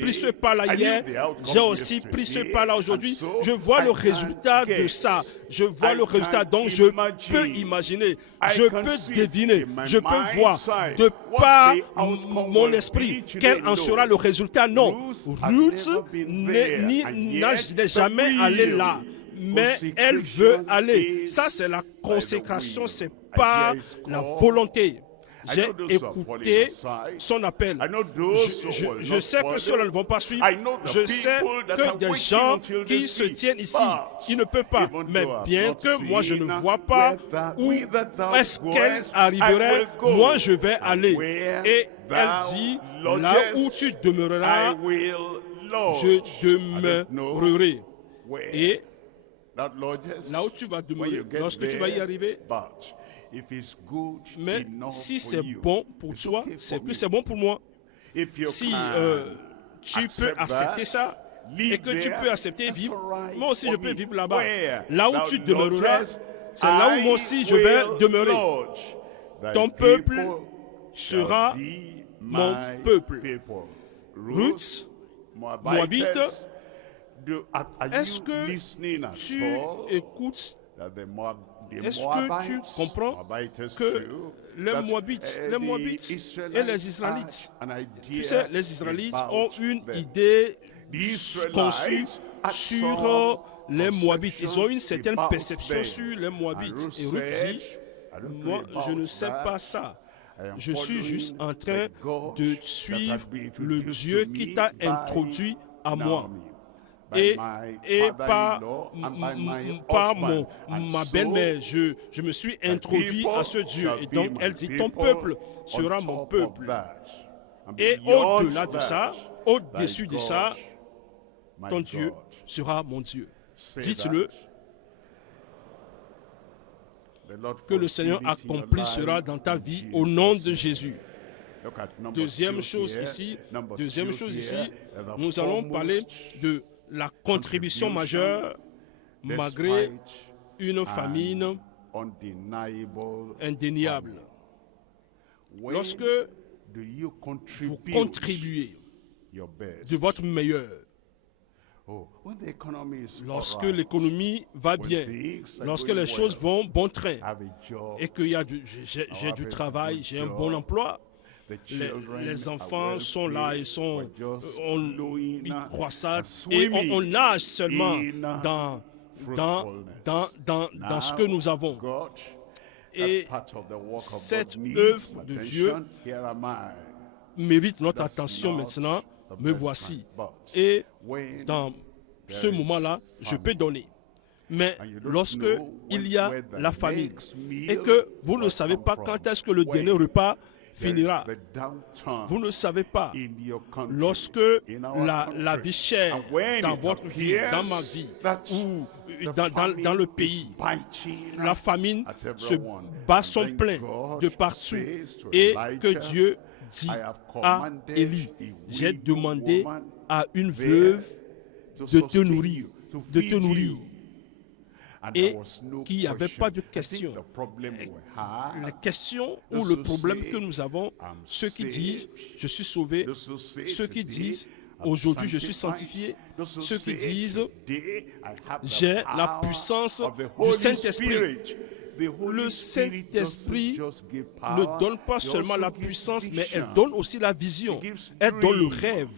pris ce pas-là hier, j'ai aussi pris ce pas-là aujourd'hui. Je vois le résultat de ça. Je vois le résultat, donc je peux imaginer, je peux deviner, je peux voir de par mon esprit quel en sera le résultat. Non, Ruth n'est jamais allée là, mais elle veut aller. Ça, c'est la consécration, c'est pas la volonté. J'ai écouté son appel. Je sais que ceux-là ne vont pas suivre. Je sais que des gens qui se tiennent ici, ils ne peuvent pas. Mais bien que moi je ne vois pas où est-ce qu'elle arriverait, moi je vais aller. Et elle dit, là où tu demeureras, je demeurerai. Et là où tu vas demeurer, lorsque tu vas y arriver, mais si c'est bon pour toi, c'est que c'est bon pour moi. Si tu peux accepter ça et que tu peux accepter vivre, moi aussi je peux vivre là-bas. Là où tu demeureras, c'est là où moi aussi je vais demeurer. Ton peuple sera mon peuple. Ruth, Moabite, est-ce que tu écoutes? Est-ce que tu comprends que les Moabites et les Israélites, tu sais, les Israélites ont une idée conçue sur les Moabites. Ils ont une certaine perception sur les Moabites. Et Ruth dit, moi, je ne sais pas ça. Je suis juste en train de suivre le Dieu qui t'a introduit à moi. Et par ma belle-mère, je me suis introduit à ce Dieu. Et donc, elle dit, ton peuple sera mon peuple. Et au-delà de ça, au-dessus de ça, ton Dieu sera mon Dieu. Dites-le. Que le Seigneur accomplira dans ta vie au nom de Jésus. Deuxième chose ici, nous allons parler de la contribution majeure malgré une famine indéniable. Lorsque vous contribuez de votre meilleur, lorsque l'économie va bien, lorsque les choses vont bon train et que j'ai du travail, j'ai un bon emploi, les enfants sont là, ils croissent et on nage seulement dans ce que nous avons. Et cette œuvre de Dieu mérite notre attention maintenant. Me voici. Et dans ce moment-là, je peux donner. Mais lorsque il y a la famine et que vous ne savez pas quand est-ce que le dernier repas finira. the downturn Vous ne savez pas, in your country, lorsque in our la country. vie chère And when dans it votre vie, dans ma appears vie, that ou the dans le famine pays, is biting la famine at se everyone, bat and son then plein God de partout, says to et Elijah, que Dieu dit I have à commanded Élie, a j'ai widow demandé woman à une there veuve to de te sustain nourrir, you, to de feed te nourrir, you. And et there was no qu'il n'y avait question. pas de I think question. the problem we had, La question ou those le who problème say, que nous avons, I'm ceux qui saved, disent je suis sauvé, those who say ceux qui today, disent I'm aujourd'hui je suis sanctified, sanctifié, those who ceux qui say disent today, I have the j'ai la power puissance of the du Holy Saint-Esprit. Spirit. The Holy Le Spirit Saint-Esprit doesn't just give ne power, donne pas he seulement also la gives puissance, mais elle vision. donne aussi la vision. He gives Elle donne le dream. rêve.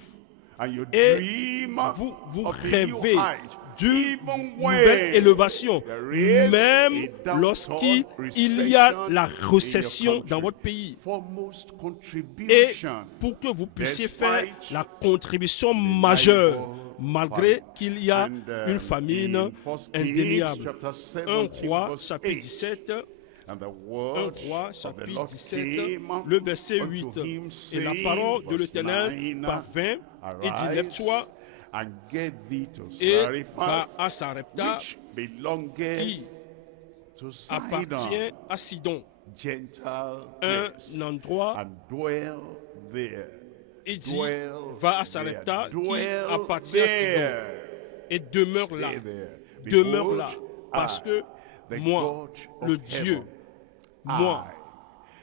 And you Et dream vous of the new rêvez height, d'une even nouvelle when élévation, there is même a downturn, lorsqu'il y a la recession récession in your dans country. votre pays. Foremost Et contribution, pour que vous puissiez despite faire la contribution majeure, deniable malgré famine. qu'il y a And, une famine in 1 Kings indéniable. chapter 17, 1 Roi, verse chapitre 8, 17, and the 1 word Roi, of the chapitre Lord 17, came le verset unto 8. him, Et la saying, parole de verse l'Éternel 9, parvint et dit, Arise, lève-toi and get thee to et Zarephath, va à Sarepta, which belongeth qui to appartient Sidon, à Sidon, Gentile un place, endroit. and dwell there. Il dit, Dwell va à there. Sarepta, qui Dwell appartient à Sidon, there. et demeure là. Stay there. Demeure Behold, là. Parce que the moi, God le of Dieu, heaven, moi,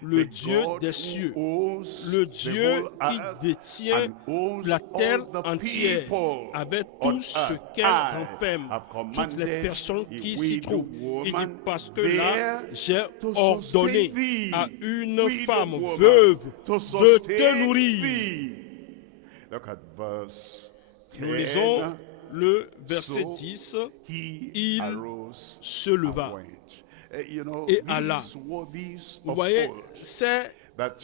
le the Dieu God des who cieux, owns le the Dieu whole qui earth détient and owns la terre all the entière, people avec on tout ce earth. qu'elle I renferme, have toutes les commanded personnes a qui s'y widow trouvent. Il dit, woman parce que là, there j'ai to ordonné sustain thee, à une widow femme woman, veuve to de sustain te nourrir. thee. Look at verse 10. Nous lisons le verset So 10. he Il arose se leva and went. You know, et these alla. worthies Vous of voyez, old ces that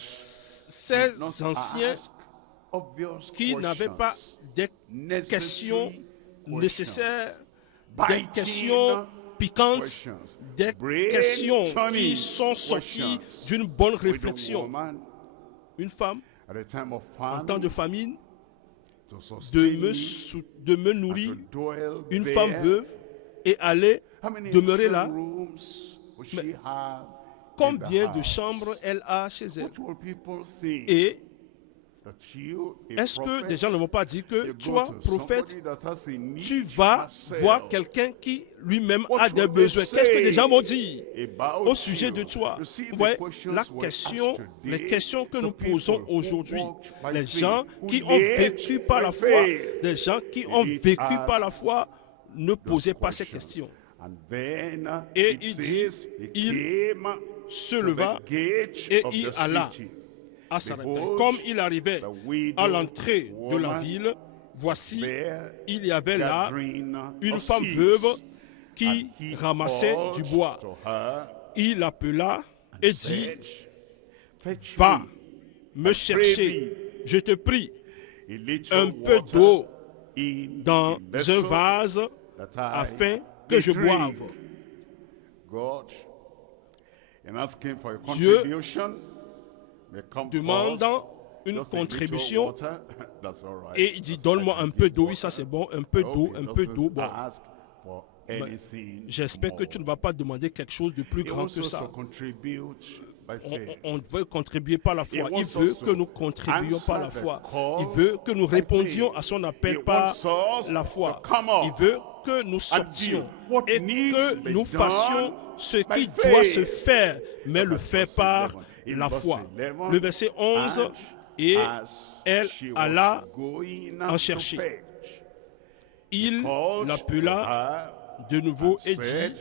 not anciens ask obvious qui n'avaient pas des necessary questions nécessaires, des biting questions piquantes, questions, des questions qui sont sorties d'une bonne widow réflexion. woman, Une femme, at a time of en famine, temps de famine, to de sustain me, me, de me and nourrir, to dwell une there. femme veuve, et aller How many demeurer extra là. rooms would she Mais have in Combien the de house? chambres elle a chez elle? What will people think? Et That you, a est-ce que prophet, des gens ne vont pas dire que you go toi, to prophète, somebody that has a need tu vas herself? voir quelqu'un qui lui-même What a des will they besoins? Qu'est-ce que les say gens vont dire about au sujet you? de toi? You see, Vous the voyez, questions la were question, asked les today, questions que the nous people posons who aujourd'hui, walked by les faith, gens who qui ont lived vécu par by la foi, faith, les gens qui they ont did vécu ask par la foi, ne posaient pas ces questions. questions. And then, Et it il dit, says, he il came se to leva the gate et of il the alla city. à Sarepta. Behold, Comme il arrivait the widow à l'entrée de la woman ville, voici, there il y avait là gathering une of femme sticks. veuve qui And he ramassait called du bois. to her Il appela et dit, said, Fetch va me me I chercher, pray thee, je te prie, a little un peu water d'eau in dans a vessel un vase that I afin que may je drink. boive. God, in asking for a Dieu contribution, may come demandant forth une just a little contribution water. That's all right. et il dit, That's donne-moi I un can peu give d'eau, oui, water. ça c'est bon, un peu I hope d'eau, he un peu doesn't d'eau, bon. ask for anything J'espère que more. tu ne vas pas demander quelque chose de plus He grand wants que us ça. to contribute by faith. On veut contribuer par la foi. He Il wants veut us to que nous contribuions par la answer the foi. call Il veut que nous by répondions faith. à son He appel par wants us la to foi. come up Il veut que nous sortions what et needs que to be nous fassions done ce by qui faith. doit se faire, mais le Look at fait verse par 11. In la verse foi. 11, Le verset 11, and et as elle she was alla going en to chercher. fetch, Il called l'appela to her de nouveau and et dit, said,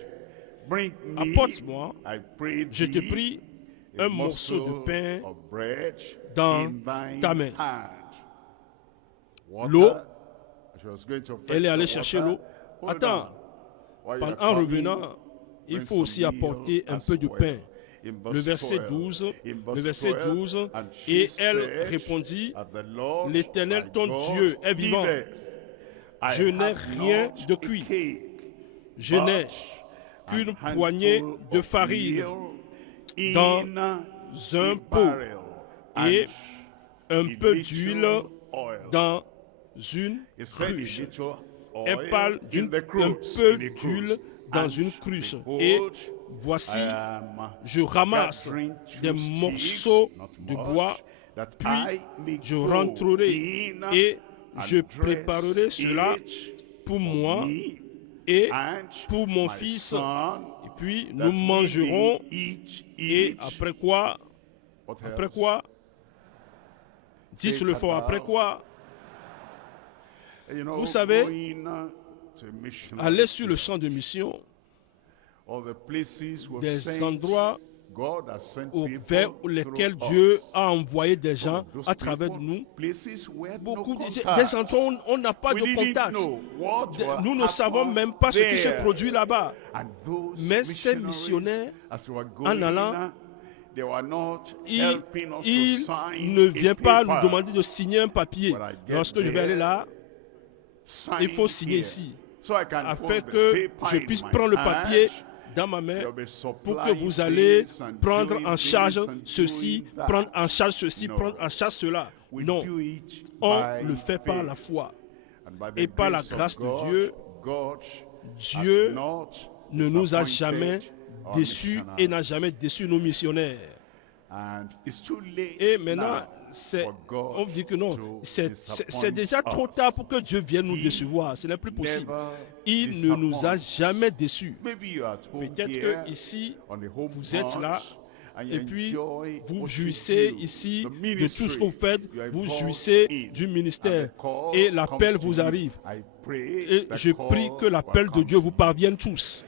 Bring me, apporte-moi, I pray je te thee, prie, a un morceau de morsel pain of bread dans in thine ta main. hand. Water, L'eau, she was going to fetch elle est allée the chercher water. l'eau. Hold Attends, on. While you are en coming, revenant, il bring faut some aussi meal apporter un as peu de well. pain. In verse Le verset 12, 12, in le verse verset 12, 12, and she et elle said, répondit, "As the Lord l'Éternel thy ton God Dieu est vivant. liveth, I Je n'ai have rien not de a cuit. cake, je n'ai but qu'une an poignée handful de of farine meal dans in a un pot barrel, et un a peu little d'huile oil. dans une He said a cruche. little Elle oil parle in the d'un cruise, peu in a d'huile cruise. dans And une cruche. behold, Et voici, I am je ramasse gathering des two morceaux sticks, not de much, bois, that puis I may je go rentrerai in et and je dress préparerai cela it pour for moi me et and pour mon my fils. son, Et puis that nous we mangerons. may eat Et it. après quoi, What après else? quoi, dites-le fort, après quoi, You know, vous savez, going to missionary aller sur le champ de mission, all the places we've des sent, endroits God has sent vers people lesquels through Dieu us. a envoyé des gens Those à travers people, nous. places where Beaucoup no des contact. endroits où on n'a pas We de didn't contact. know what will Nous ne savons happen même pas ce qui se there. produit là-bas. And those Mais ces missionaries, missionnaires, as they were en going, allant, they were not il helping us to sign ne a vient pas paper. nous demander de signer un papier. When I get Lorsque je vais aller là, Sign il faut signer here. ici, So I can afin hold the que paper je in puisse my prendre le hand. papier dans ma main They'll be pour que supplying vous allez this and prendre doing en this charge and ceci, doing that. prendre en charge ceci, No. prendre en charge cela. We Non, do it on by le fait par faith. la foi. And by the Et par la grace of grâce de God, Dieu, God Dieu has not ne nous a disappointed jamais our déçus et missionaries. n'a jamais déçu nos missionnaires. And it's too late Et maintenant, now c'est, for God on dit que non, to c'est disappoint déjà trop us. tard pour que Dieu vienne nous He décevoir. Ce n'est plus possible. never Il ne nous a disappoints. jamais déçus. Maybe you're at home Peut-être here que ici, on the home vous êtes front, là, and you et puis enjoy vous what you jouissez do, ici the de tout ce que vous ministry faites, you are vous involved jouissez in. du And ministère the call et l'appel comes to vous you. arrive. I pray Et the je prie call que l'appel will de come Dieu to vous you. parvienne tous.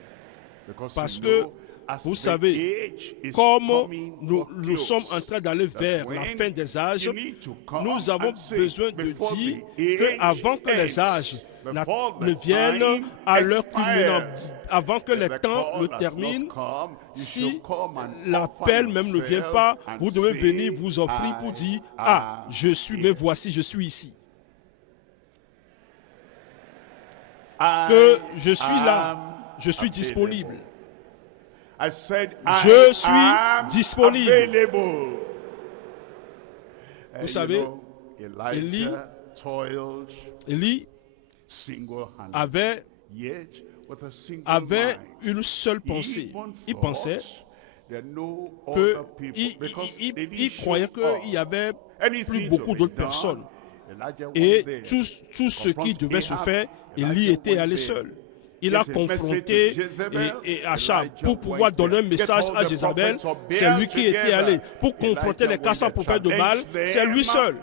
Because Parce you que know, as vous the savez, age is comme coming nous to a nous sommes close, en train d'aller vers la when fin des âges, you need to come nous avons and say, besoin de before dire the qu'avant que les age âges ends, before the ne viennent time à leur culminant, expires, avant que les the temps call le has not terminent, come, you si should come and l'appel offer même ne vient yourself pas, and vous devez say, venir vous offrir pour I dire « Ah, am je suis, here. mais voici, je suis ici. I Que je suis là, am je suis available. disponible. I said, Je I suis am disponible. available. Vous savez, Élie Elijah toiled Élie single-handed, avait yet with a single avait mind. une seule He pensée. even Il pensait thought that no que other people, il because they il didn't croyait show up. qu'il y avait Anything plus to beaucoup be d'autres done, personnes. Elijah went Et there. tout ce qui Confront devait se Ahab, faire, Élie Elijah était went allé there. seul. Il a Get a message confronté to Jezebel, et Achab Elijah pour pouvoir went donner un there. message Get all à the Jézabel. prophets of C'est Baal lui qui était together. allé pour confronter Elijah les 400 went there, prophètes de Baal. challenged C'est lui them. seul.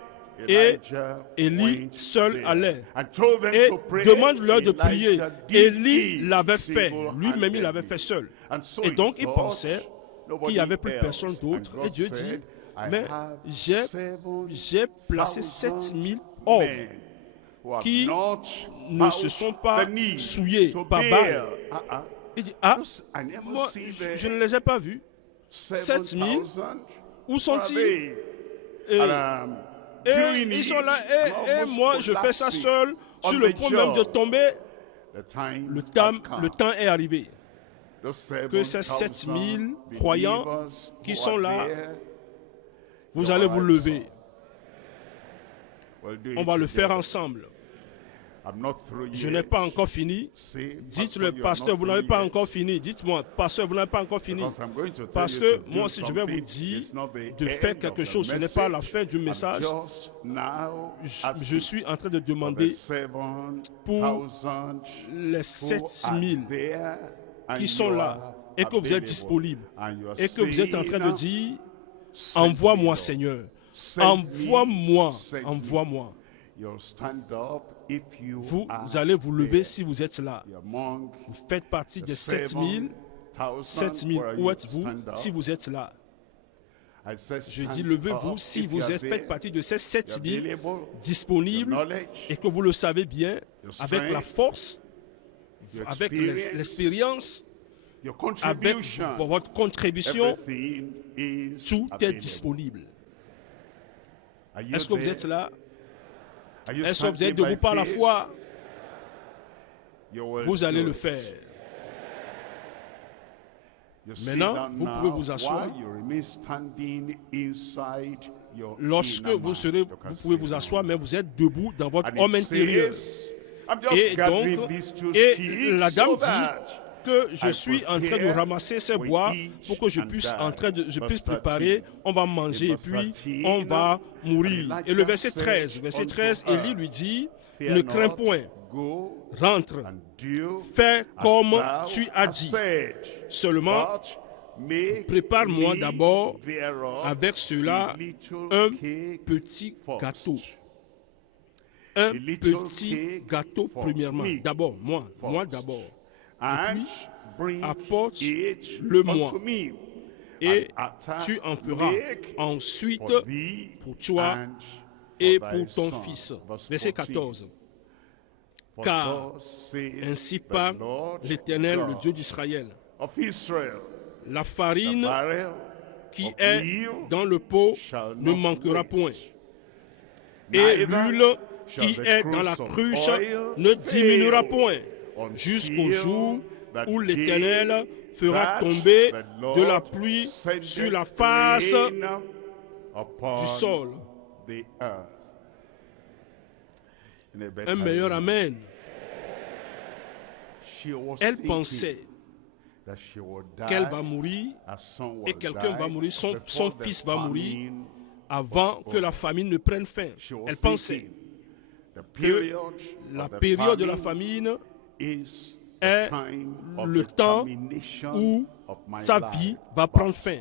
Et Elijah Élie went seul there allait. and told them Et to pray. demande-leur de prier. Elijah did Élie it l'avait fait. single-handedly. Lui-même, il l'avait fait seul. And so Et he donc, il thought pensait qu'il n'y avait plus nobody personne else. d'autre. And Et God Dieu dit, said, I mais have j'ai placé 7000 hommes men who have qui not ne se bowed sont pas the knee souillés to par Baal. Baal. Il dit, ah, I never moi, see je them. ne les ai pas vus. 7000, 7,000. où sont-ils? Et, And, et doing ils it, sont là. I'm Et almost moi, je fais ça collapsing seul, sur on le the point même de job. tomber. The time Le has temps, come. le temps est arrivé. Those Que ces 7000 croyants believers qui who sont are là, there vous Your allez vous eyes lever. will do On it va le faire together. ensemble. I'm not through Je yet. n'ai pas encore fini. Say, Dites-le, you are pasteur, not vous n'avez through pas yet. encore fini. Dites-moi, pasteur, vous n'avez pas encore fini. Because I'm going to tell Parce you que to do moi aussi, je vais vous something. dire It's not the de faire end quelque of the chose. Ce n'est pas la message. fin du I'm message. just now Je asking suis en train de for the demander 7,000 les who are 7000 there and qui sont you là are et que vous êtes available. disponibles And you are et que vous êtes en train de saying, dire, "Send envoie-moi me, Lord. Seigneur, Send me, envoie-moi, send me." envoie-moi. You'll stand up if you Vous are allez vous lever there. si vous êtes là. You're among Vous faites partie the des 7000. 7,000. 7000, Where are où you? êtes-vous Stand up. si vous êtes là? I said, Je dis, stand levez-vous up si if you vous are êtes there. faites partie de ces You're 7000 available. The disponibles knowledge, et que vous le savez bien, your avec la strength, force, your avec experience, l'expérience, your avec contribution. votre contribution, Everything is tout est available. disponible. Are you Est-ce que vous there? êtes là? Are you Est-ce que vous êtes standing by debout par la faith? foi? You will Vous allez do le it. faire. You sit Maintenant, down vous now pouvez vous asseoir. while you remain standing inside lorsque vous pouvez vous asseoir, mais vous êtes debout dans votre homme intérieur. Et donc, la dame dit que je suis en train de ramasser ces bois pour que je puisse préparer, on va manger et puis on va mourir. Et le verset 13, Élie lui dit, ne crains point, rentre, fais comme tu as dit. Seulement, prépare-moi d'abord avec cela un petit gâteau. Un petit gâteau premièrement. D'abord, moi d'abord. Et puis, apporte-le-moi. Et tu en feras ensuite pour toi et pour ton fils. Verset 14. Car ainsi parle l'Éternel, le Dieu d'Israël. La farine qui est dans le pot ne manquera point. Et l'huile qui est dans la cruche ne diminuera point, jusqu'au jour où l'Éternel fera tomber de la pluie sur la face du sol. Un meilleur amen. Elle pensait qu'elle va mourir et quelqu'un va mourir, son fils va mourir avant que la famine ne prenne fin. Elle pensait que la période de la famine est le temps où sa vie va prendre fin.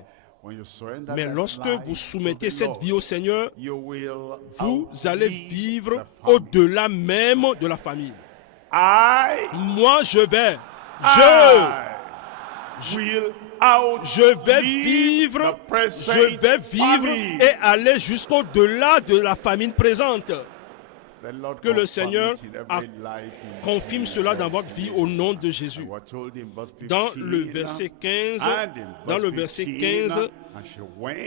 Mais lorsque vous soumettez cette vie au Seigneur, vous allez vivre au-delà même de la famine. Moi, je vais vivre et aller jusqu'au-delà de la famine présente. Que le Seigneur confirme cela dans votre vie au nom de Jésus. Dans le verset 15,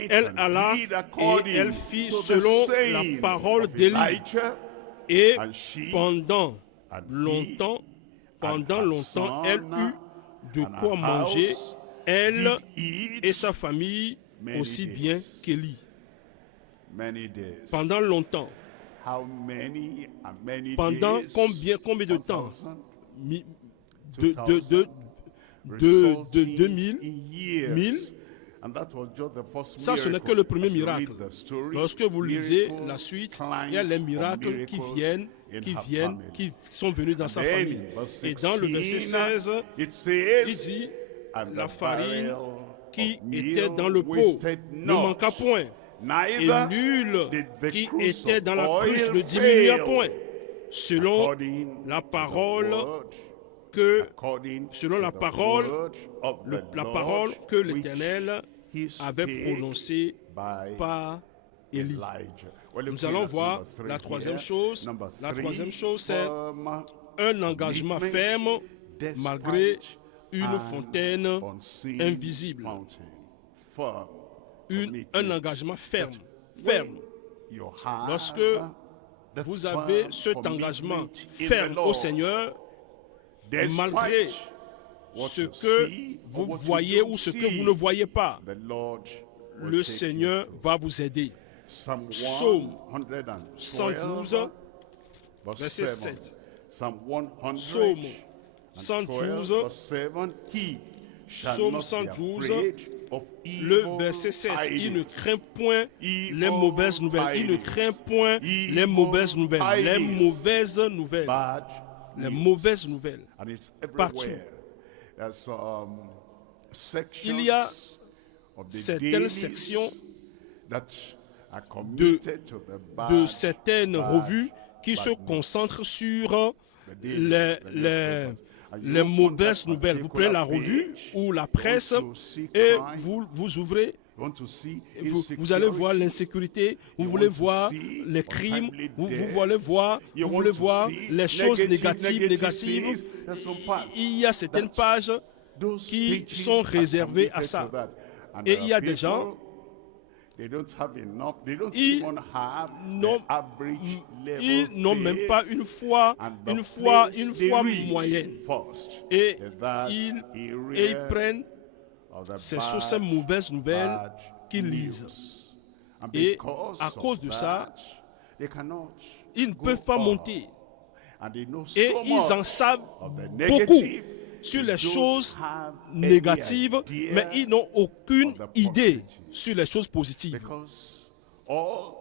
elle alla et elle fit selon la parole d'Élie. Et pendant longtemps, elle eut de quoi manger, elle et sa famille, aussi bien qu'Élie. Pendant longtemps. Pendant combien de temps? De 2000. Ça, ce n'est que le premier miracle. Lorsque vous lisez la suite, il y a les miracles qui sont venus dans sa famille. Et dans le verset 16, il dit, la farine qui était dans le pot ne manqua point. Et l'huile qui était dans la cruche ne diminua point, selon la parole que l'Éternel avait prononcée par Élie. Nous allons voir la troisième chose. La troisième chose, c'est un engagement ferme malgré une fontaine invisible. Un engagement ferme. Lorsque vous avez cet engagement ferme au Seigneur, malgré ce que vous voyez ou ce que vous ne voyez pas, le Seigneur va vous aider. Psaume 112, verset 7. Psaume 112, Psaume 112, le verset 7. Il ne craint point les mauvaises nouvelles. Il ne craint point les mauvaises nouvelles. Les mauvaises nouvelles. Les mauvaises nouvelles. Partout. Il y a certaines sections de certaines revues qui se concentrent sur les mauvaises nouvelles. Vous prenez la revue ou la presse et vous ouvrez, vous allez voir l'insécurité, vous voulez voir les crimes, vous voulez voir les choses négatives. Il y a certaines pages qui sont réservées à ça. Et il y a des gens ils n'ont même pas une foi moyenne. Et ils prennent, c'est sur ces mauvaises nouvelles qu'ils lisent. Et à cause de ça, ils ne peuvent pas monter. Et ils en savent beaucoup sur les choses négatives, mais ils n'ont aucune idée sur les choses positives.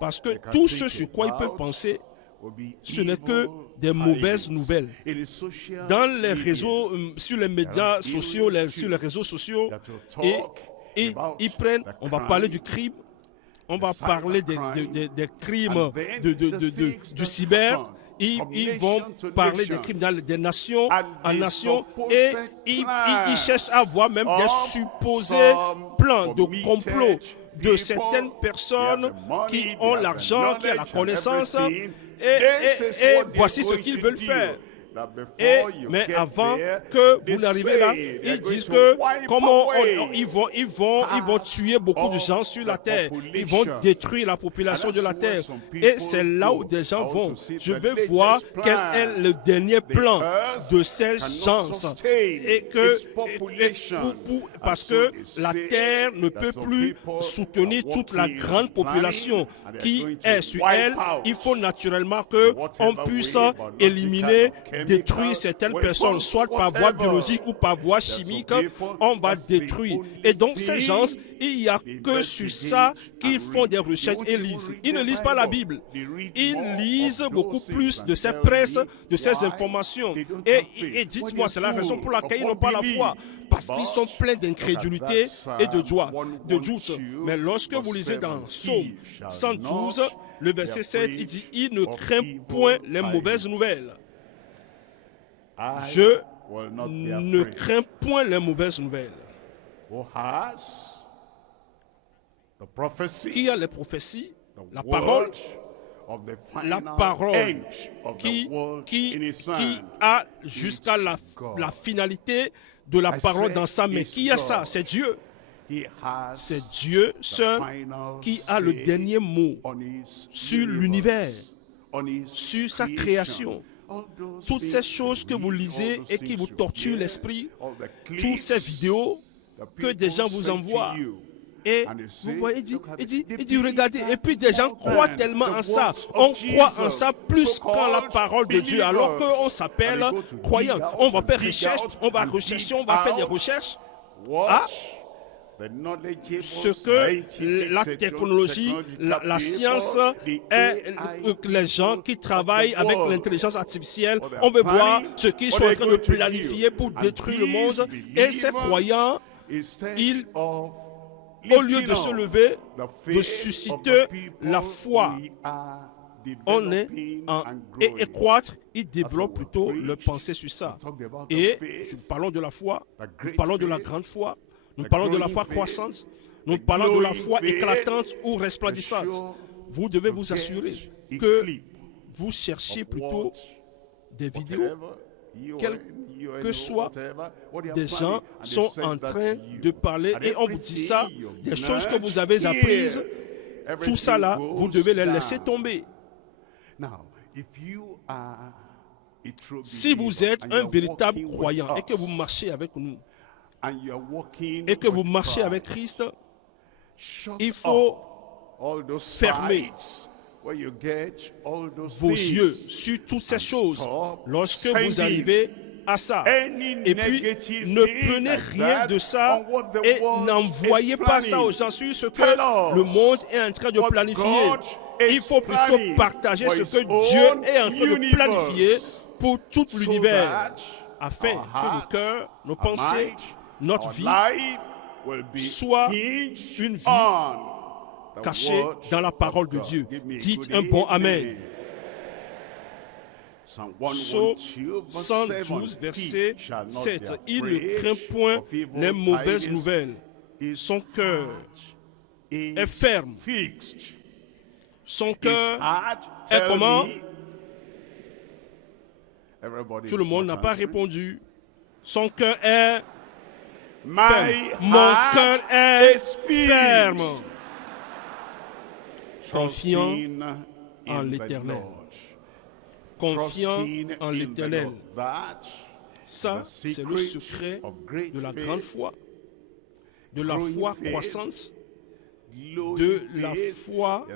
Parce que tout ce sur quoi ils peuvent penser, ce n'est que des mauvaises nouvelles. Dans les réseaux, sur les médias sociaux, sur les réseaux sociaux, et ils prennent, on va parler du crime, on va parler des crimes du cyber, ils vont parler des crimes des nations en nations, et ils cherchent à voir même des supposés plans de complot de certaines personnes qui ont l'argent, qui ont la connaissance, et voici ce qu'ils veulent faire. Mais avant que vous n'arrivez là, ils disent que comment ils vont tuer beaucoup de gens sur la terre. Ils vont détruire la population de la terre. Et c'est là où des gens vont. Je vais voir quel est le dernier plan de ces gens. Et que, parce que la terre ne peut plus soutenir toute la grande population qui est sur elle, il faut naturellement qu'on puisse éliminer, détruire certaines personnes, soit par voie biologique ou par voie chimique, on va détruire. Et donc ces gens, il n'y a que sur ça qu'ils font des recherches et lisent. Ils ne lisent pas la Bible. Ils lisent beaucoup plus de ces presses, de ces informations. Et dites-moi, c'est la raison pour laquelle ils n'ont pas la foi. Parce qu'ils sont pleins d'incrédulité et de doute. Mais lorsque vous lisez dans Psaume 112, le verset 7, il dit « Il ne craint point les mauvaises nouvelles. » Je ne crains point les mauvaises nouvelles. Qui a les prophéties, la parole qui a jusqu'à la finalité de la parole dans sa main. Qui a ça? C'est Dieu. C'est Dieu seul qui a le dernier mot sur l'univers, sur sa création. Toutes ces choses que vous lisez et qui vous torturent l'esprit, toutes ces vidéos que des gens vous envoient. Et vous voyez, il dit, regardez, et puis des gens croient tellement en ça. On croit en ça plus qu'en la parole de Dieu, alors qu'on s'appelle croyant. On va faire recherche, on va rechercher, on va faire des recherches. Ah, ce que la technologie, la science, et les gens qui travaillent avec l'intelligence artificielle, on veut voir ce qu'ils sont en train de planifier pour détruire le monde. Et ces croyants, au lieu de se lever, de susciter la foi, et croître, ils développent plutôt leur pensée sur ça. Et parlons de la foi, nous parlons de la grande foi, nous parlons de la foi croissante, nous parlons de la foi éclatante ou resplendissante. Vous devez vous assurer que vous cherchez plutôt des vidéos, quel que soit, des gens sont en train de parler et on vous dit ça, des choses que vous avez apprises, tout ça là, vous devez les laisser tomber. Si vous êtes un véritable croyant et que vous marchez avec nous, et que vous marchez avec Christ, il faut fermer vos yeux sur toutes ces choses lorsque vous arrivez à ça. Et puis, ne prenez rien de ça et n'envoyez pas ça aux gens sur ce que le monde est en train de planifier. Il faut plutôt partager ce que Dieu est en train de planifier pour tout l'univers, afin que nos cœurs, nos pensées, notre vie soit une vie cachée dans la parole de Dieu. Dites un bon Amen. Psaume 112, verset 7. Il ne craint point les mauvaises nouvelles. Son cœur est ferme. Son cœur est comment? Tout le monde n'a pas répondu. Son cœur est ferme. Mon cœur est ferme. Confiant en l'Éternel. Confiant en l'Éternel. Ça, c'est le secret de la grande foi, de la foi croissante, de la foi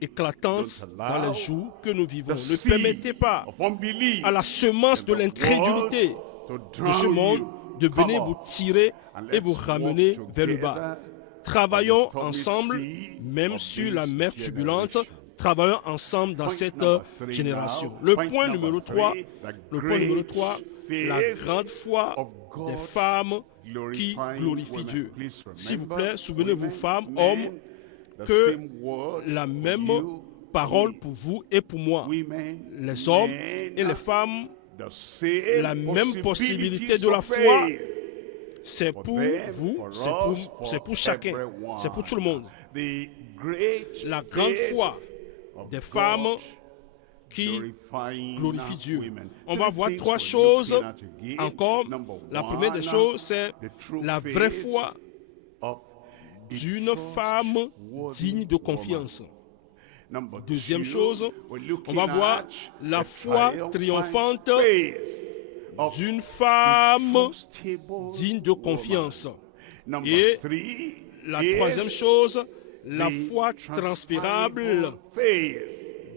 éclatante dans les jours que nous vivons. Ne permettez pas à la semence de l'incrédulité de ce monde de venir vous tirer et vous ramener vers le bas. Travaillons ensemble, même sur la mer turbulente, travaillons ensemble dans cette génération. Le point numéro 3, la grande foi des femmes qui glorifient Dieu. S'il vous plaît, souvenez-vous, femmes, hommes, que la même parole pour vous et pour moi, les hommes et les femmes, la même possibilité de la foi, c'est pour vous, c'est pour chacun, c'est pour tout le monde. La grande foi des femmes qui glorifient Dieu. On va voir 3 choses encore. La première des choses, c'est la vraie foi d'une femme digne de confiance. Deuxième chose, on va voir la foi triomphante d'une femme digne de confiance. Et la troisième chose, la foi transférable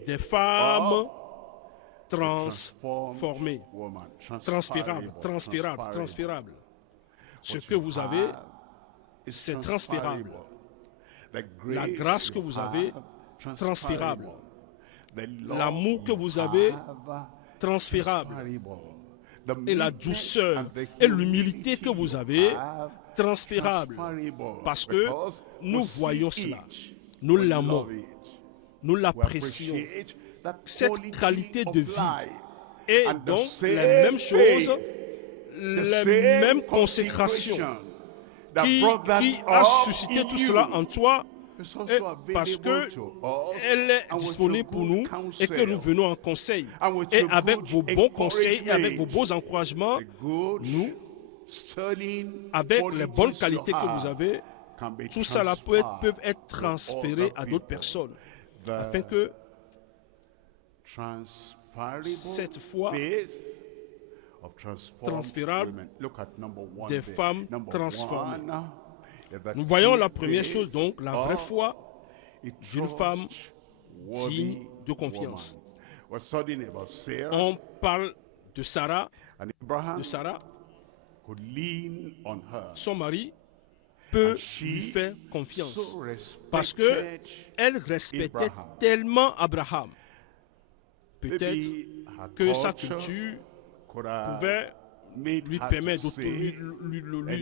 des femmes transformées. Transférable. Ce que vous avez, c'est transférable. La grâce que vous avez, transférable. L'amour que vous avez, transférable. Et la douceur et l'humilité que vous avez, transférable. Parce que nous voyons cela. Nous l'aimons. Nous l'apprécions. Cette qualité de vie. Et donc, les mêmes choses, les mêmes consécrations qui a suscité tout cela en toi, parce qu'elle est disponible pour nous et que nous venons en conseil. Et avec vos bons conseils et avec vos beaux encouragements, nous, avec les bonnes qualités que vous avez, tout cela peut être transféré à d'autres personnes, afin que cette foi transférable des femmes transformées. Nous voyons la première chose, donc, la vraie foi d'une femme digne de confiance. On parle de Sarah. Son mari peut lui faire confiance parce qu'elle respectait tellement Abraham. Peut-être que sa culture pouvait lui permettre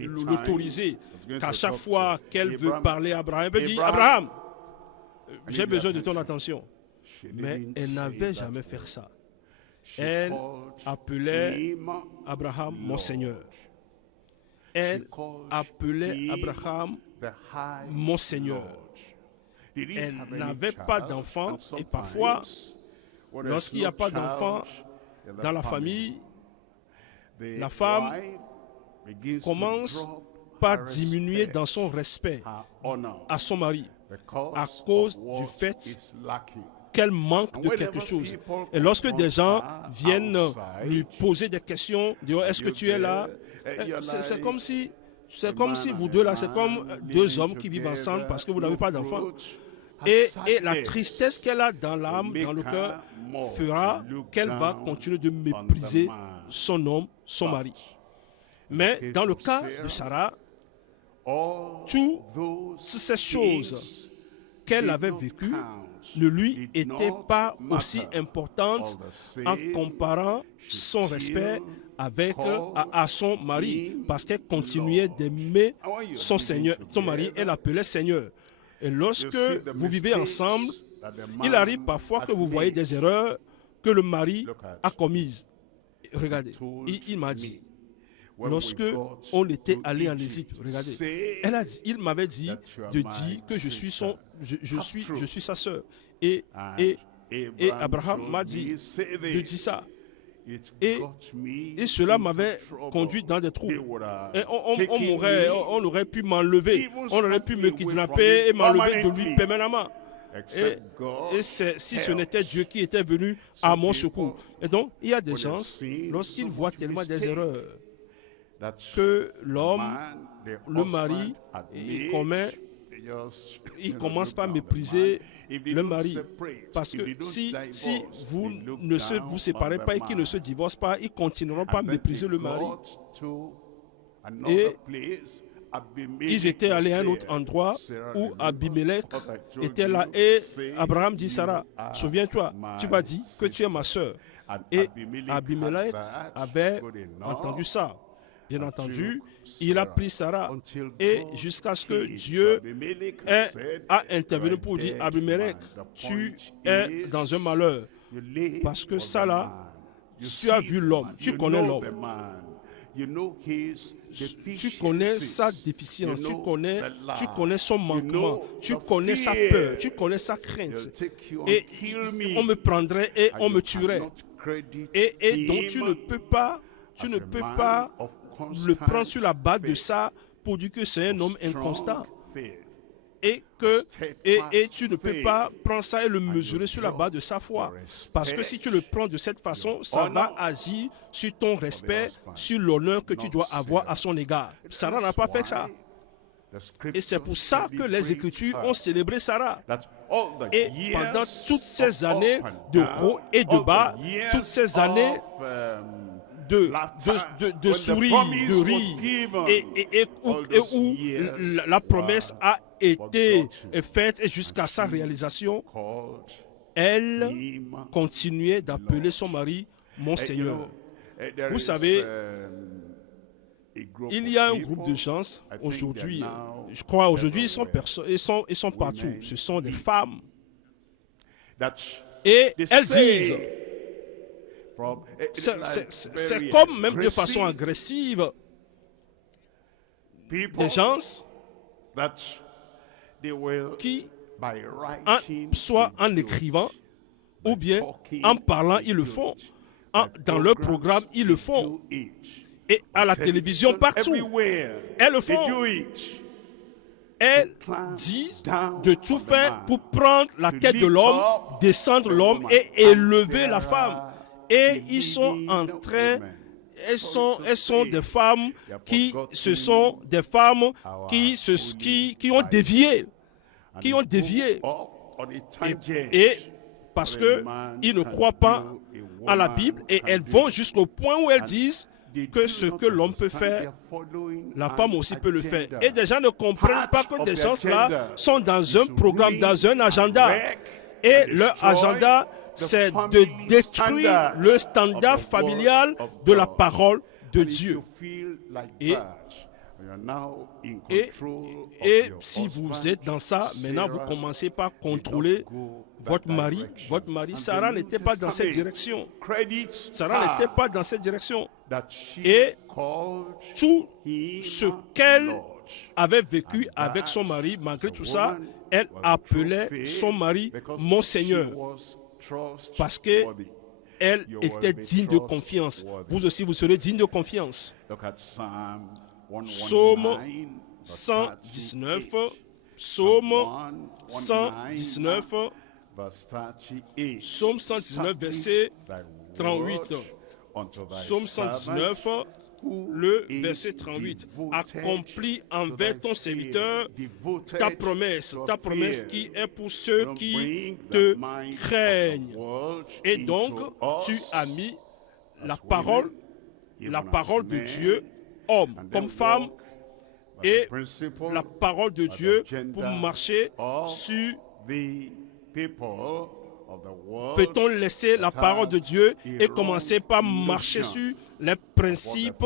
l'autoriser qu'à chaque fois qu'elle veut parler à Abraham, elle dit « Abraham, j'ai besoin de ton attention. » Mais elle n'avait jamais fait ça. Elle appelait Abraham « mon Seigneur ». Elle appelait Abraham « mon Seigneur ». Elle n'avait pas d'enfant et parfois, lorsqu'il n'y a pas d'enfant dans la famille, la femme commence par diminuer dans son respect à son mari à cause du fait qu'elle manque de quelque chose. Et lorsque des gens viennent lui poser des questions, dire est-ce que tu es là? C'est comme si vous deux là, c'est comme deux hommes qui vivent ensemble parce que vous n'avez pas d'enfant. Et la tristesse qu'elle a dans l'âme, dans le cœur, fera qu'elle va continuer de mépriser son homme, son mari. Mais dans le cas de Sarah, toutes ces choses qu'elle avait vécues ne lui étaient pas aussi importantes en comparant son respect à son mari, parce qu'elle continuait d'aimer son Seigneur, son mari, elle l'appelait Seigneur. Et lorsque vous vivez ensemble, il arrive parfois que vous voyez des erreurs que le mari a commises. Regardez, il m'a dit, lorsque on était allé en Égypte, regardez, il m'avait dit de dire que je suis sa sœur. Et Abraham m'a dit de dire ça. Et cela m'avait conduit dans des trous. Et on aurait pu m'enlever, on aurait pu me kidnapper et m'enlever de lui permanemment. Et si ce n'était Dieu qui était venu à mon secours. Et donc, il y a des gens, lorsqu'ils voient tellement des erreurs, que l'homme, le mari, il commence par mépriser le mari. Parce que si vous ne vous séparez pas et qu'ils ne se divorcent pas, ils continueront par mépriser le mari. Et ils étaient allés à un autre endroit où Abimelech était là et Abraham dit Sarah, souviens-toi, tu m'as dit que tu es ma sœur. Et Abimelech avait entendu ça. Bien entendu, il a pris Sarah et jusqu'à ce que Dieu a intervenu pour dire Abimelech, tu es dans un malheur. Parce que ça là, tu as vu l'homme, tu connais l'homme. Tu connais sa déficience, tu connais son manquement, tu connais sa peur, tu connais sa crainte. Et on me prendrait et on me tuerait. Et donc tu ne peux pas le prendre sur la base de ça pour dire que c'est un homme inconstant. Et tu ne peux pas prendre ça et le mesurer sur la base de sa foi. Parce que si tu le prends de cette façon, ça va agir sur ton respect, sur l'honneur que tu dois avoir à son égard. Sarah n'a pas fait ça. Et c'est pour ça que les Écritures ont célébré Sarah. Et pendant toutes ces années de haut et de bas, toutes ces années de sourire, de rire, et où la promesse a été faite et jusqu'à sa réalisation, elle continuait d'appeler son mari mon Seigneur. Vous savez, il y a un groupe de gens aujourd'hui, je crois aujourd'hui ils sont partout, ce sont des femmes. Et elles disent, c'est comme même de façon agressive, des gens qui, soit en écrivant, ou bien en parlant, ils le font. Dans leur programme, ils le font. Et à la télévision, partout, elles le font. Elles disent de tout faire pour prendre la tête de l'homme, descendre l'homme et élever la femme. Et ils sont en train, elles sont des femmes qui ont dévié. Et parce qu'ils ne croient pas à la Bible et elles vont jusqu'au point où elles disent que ce que l'homme peut faire, la femme aussi peut le faire. Et des gens ne comprennent pas que des gens là sont dans un programme, dans un agenda. Et leur agenda, c'est de détruire le standard familial de la parole de Dieu. Et si vous êtes dans ça, maintenant vous commencez par contrôler votre mari. Votre mari, Sarah n'était pas dans cette direction. Sarah n'était pas dans cette direction. Et tout ce qu'elle avait vécu avec son mari, malgré tout ça, elle appelait son mari mon Seigneur. Parce qu'elle était digne de confiance. Vous aussi, vous serez digne de confiance. Psaume 119, Psaume 119, Psaume 119, verset 38. Psaume 119, le verset 38. Accomplis envers ton serviteur ta promesse qui est pour ceux qui te craignent. Et donc, tu as mis la parole de Dieu, homme comme femme, et la parole de Dieu pour marcher sur. Peut-on laisser la parole de Dieu et commencer par marcher sur les principes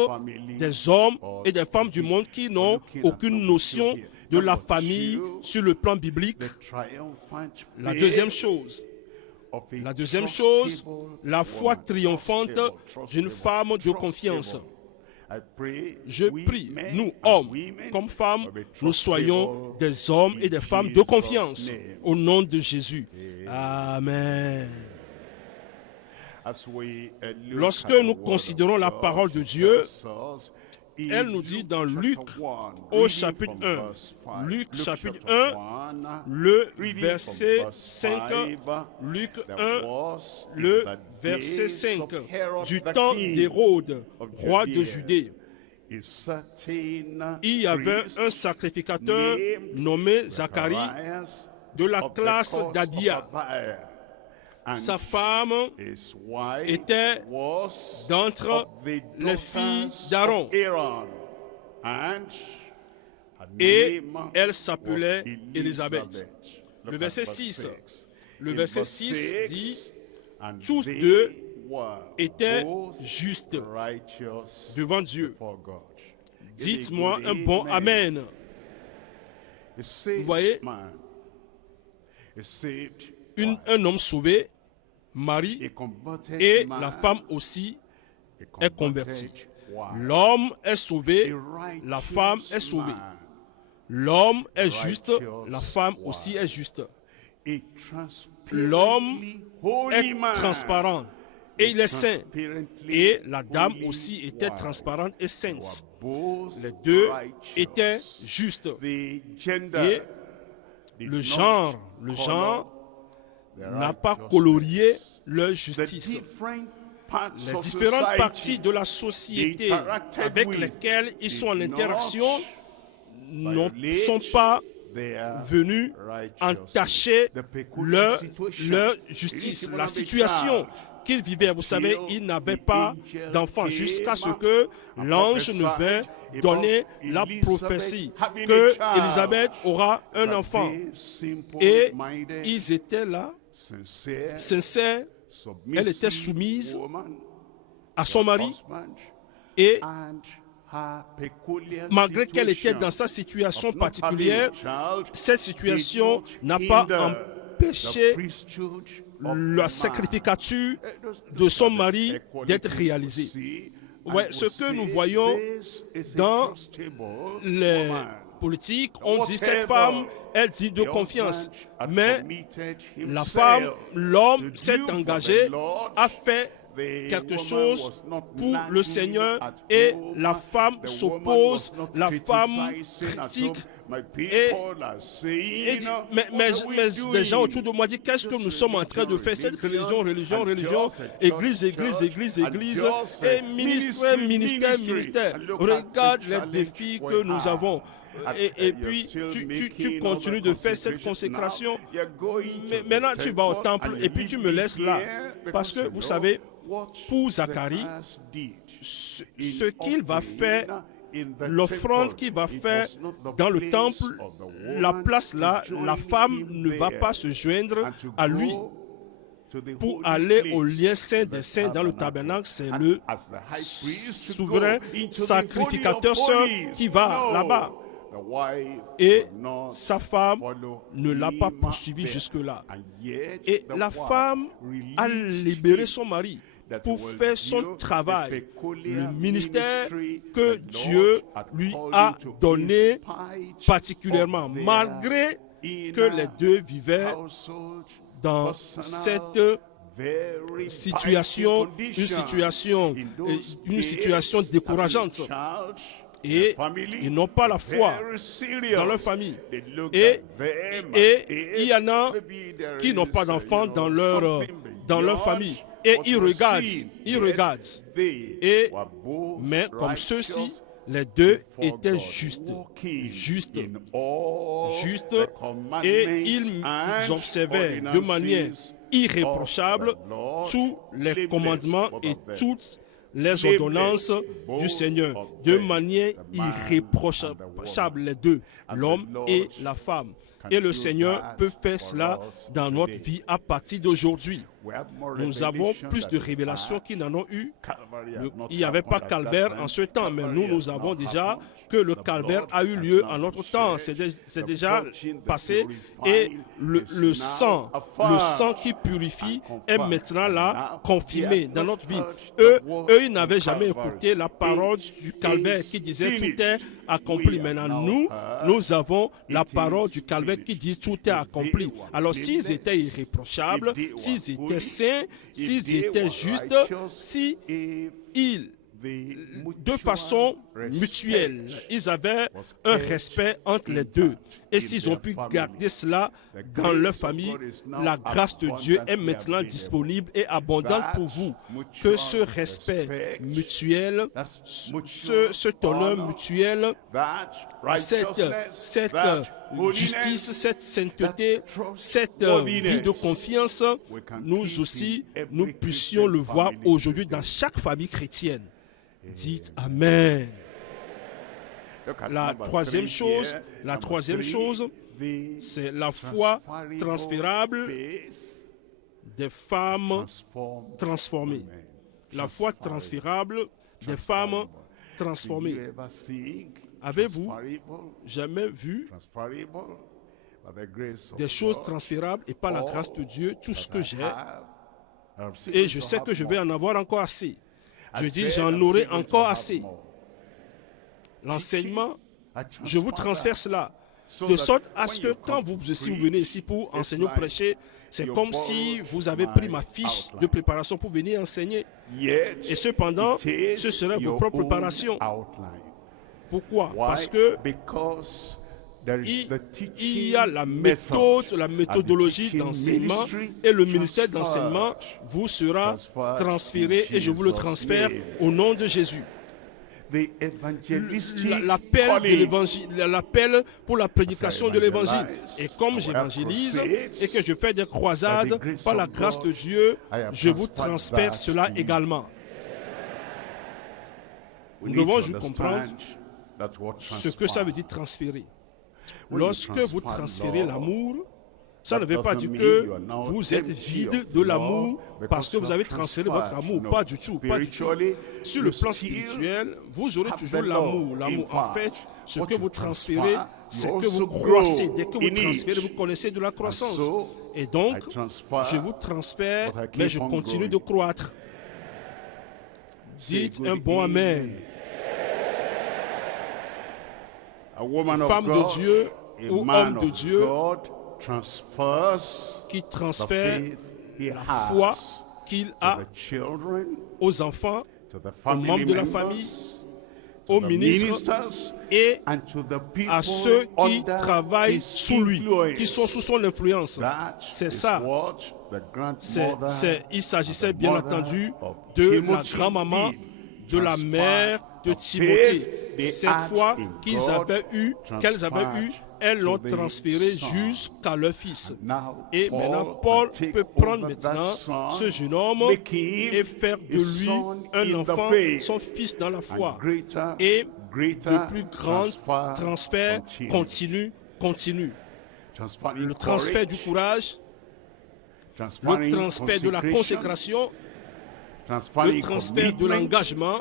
des hommes et des femmes du monde qui n'ont aucune notion de la famille sur le plan biblique? La deuxième chose, la foi triomphante d'une femme de confiance. Je prie, nous, hommes comme femmes, nous soyons des hommes et des femmes de confiance au nom de Jésus. Amen. Lorsque nous considérons la parole de Dieu, elle nous dit dans Luc au chapitre 1, Luc chapitre 1, le verset 5, Luc 1, le verset 5, du temps d'Hérode, roi de Judée, il y avait un sacrificateur nommé Zacharie de la classe d'Abia. Sa femme était d'entre les filles d'Aaron et elle s'appelait Élisabeth. Le verset 6 dit « Tous deux étaient justes devant Dieu. » Dites-moi un bon Amen. Vous voyez, un homme sauvé, Marie, et la femme aussi est convertie. L'homme est sauvé, la femme est sauvée. L'homme est juste, la femme aussi est juste. L'homme est transparent et il est saint. Et la dame aussi était transparente et sainte. Les deux étaient justes. Et le genre n'a pas colorié leur justice. Les différentes parties de la société avec lesquelles ils sont en interaction ne sont pas venus entacher leur justice. La situation qu'ils vivaient, vous savez, ils n'avaient pas d'enfants jusqu'à ce que l'ange ne vint donner la prophétie que Élisabeth aura un enfant. Et ils étaient là, sincères, elle était soumise à son mari et malgré qu'elle était dans sa situation particulière, cette situation n'a pas empêché la sacrificature de son mari d'être réalisée. Ouais, ce que nous voyons dans les politiques, on dit cette femme, elle dit de confiance. Mais la femme, l'homme s'est engagé, a fait quelque chose pour le Seigneur et la femme s'oppose, la femme critique et dit, mais des gens autour de moi disent qu'est-ce que nous sommes en train de faire, cette religion, église, et ministère. Regarde les défis que nous avons. Et puis, tu continues de faire cette consécration. Mais maintenant, tu vas au temple et puis tu me laisses là. Parce que, vous savez, pour Zacharie, ce qu'il va faire, l'offrande qu'il va faire dans le temple, la place là, la femme ne va pas se joindre à lui. Pour aller au lien saint des saints dans le tabernacle, c'est le souverain sacrificateur seul qui va là-bas. Et sa femme ne l'a pas poursuivi jusque-là. Et la femme a libéré son mari pour faire son travail, le ministère que Dieu lui a donné particulièrement, malgré que les deux vivaient dans cette situation, une situation décourageante. Et ils n'ont pas la foi dans leur famille. Et il y en a qui n'ont pas d'enfants dans leur famille. Et ils regardent. Mais comme ceux-ci, les deux étaient justes. Et ils observaient de manière irréprochable tous les commandements et toutes les ordonnances du Seigneur, de manière irréprochable, les deux, l'homme et la femme. Et le Seigneur peut faire cela dans notre vie à partir d'aujourd'hui. Nous avons plus de révélations qu'ils n'en ont eu. Il n'y avait pas Calvaire en ce temps, mais nous avons déjà que le Calvaire a eu lieu en notre temps. C'est déjà passé. Et le sang qui purifie est maintenant là, confirmé dans notre vie. Eux, ils n'avaient jamais écouté la parole du Calvaire qui disait tout est accompli. Maintenant, nous avons la parole du Calvaire qui dit tout est accompli. Alors, s'ils étaient irréprochables, s'ils étaient saints, s'ils étaient justes, s'ils de façon mutuelle. Ils avaient un respect entre les deux. Et s'ils ont pu garder cela dans leur famille, la grâce de Dieu est maintenant disponible et abondante pour vous. Que ce respect mutuel, cet honneur mutuel, cette justice, cette sainteté, cette vie de confiance, nous aussi, nous puissions le voir aujourd'hui dans chaque famille chrétienne. Dites Amen. La troisième chose, c'est la foi transférable des femmes transformées. La foi transférable des femmes transformées. Avez-vous jamais vu des choses transférables et par la grâce de Dieu, tout ce que j'ai, et je sais que je vais en avoir encore assez. Je dis, j'en aurai encore assez. L'enseignement, je vous transfère cela, de sorte à ce que quand vous venez ici pour enseigner ou prêcher, c'est comme si vous avez pris ma fiche de préparation pour venir enseigner. Et cependant, ce serait vos propres préparations. Pourquoi? Parce que il y a la méthode, la méthodologie d'enseignement, et le ministère d'enseignement vous sera transféré, et je vous le transfère au nom de Jésus. L'appel pour la prédication de l'évangile. Et comme j'évangélise et que je fais des croisades, par la grâce de Dieu, je vous transfère cela également. Nous devons juste comprendre ce que ça veut dire transférer. Lorsque vous transférez l'amour, ça ne veut pas dire que vous êtes vide de l'amour parce que vous avez transféré votre amour. Pas du tout, pas du tout. Sur le plan spirituel, vous aurez toujours l'amour. L'amour, en fait, ce que vous transférez, c'est que vous croissez. Dès que vous transférez, vous connaissez de la croissance. Et donc, je vous transfère, mais je continue de croître. Dites un bon Amen. Femme de Dieu ou homme de Dieu qui transfère la foi qu'il a aux enfants, aux membres de la famille, aux ministres et à ceux qui travaillent sous lui, qui sont sous son influence. C'est ça. Il s'agissait bien entendu de la grand-maman, de la mère de Timothée. Cette foi qu'elles avaient eue, elles l'ont transféré jusqu'à leur fils. Et maintenant, Paul peut prendre maintenant ce jeune homme et faire de lui un enfant, son fils dans la foi. Et de plus grands transferts continue. Le transfert du courage, le transfert de la consécration, le transfert de l'engagement,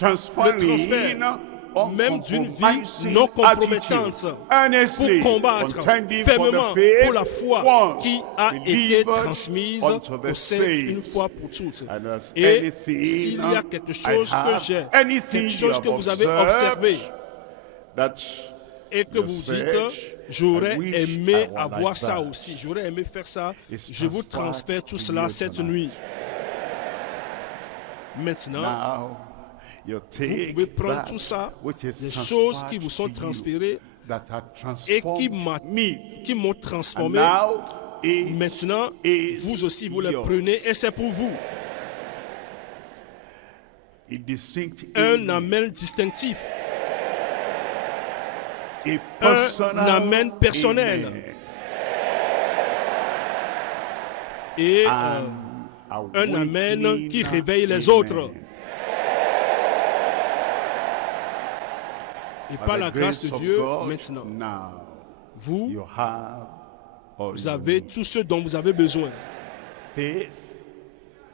le transfert même d'une vie non compromettante pour combattre fermement pour la foi qui a été transmise au sein une fois pour toutes. Et s'il y a quelque chose que j'ai, quelque chose que vous avez observé et que vous dites, j'aurais aimé avoir ça aussi, j'aurais aimé faire ça, je vous transfère tout cela cette nuit. Maintenant, vous pouvez prendre tout ça, les choses qui vous sont transférées et qui m'ont transformé. Maintenant, vous aussi, vous les prenez et c'est pour vous. Un amen distinctif. Un amen personnel. Et un amen qui réveille les autres. Et par la grâce de Dieu, maintenant, vous avez tout ce dont vous avez besoin.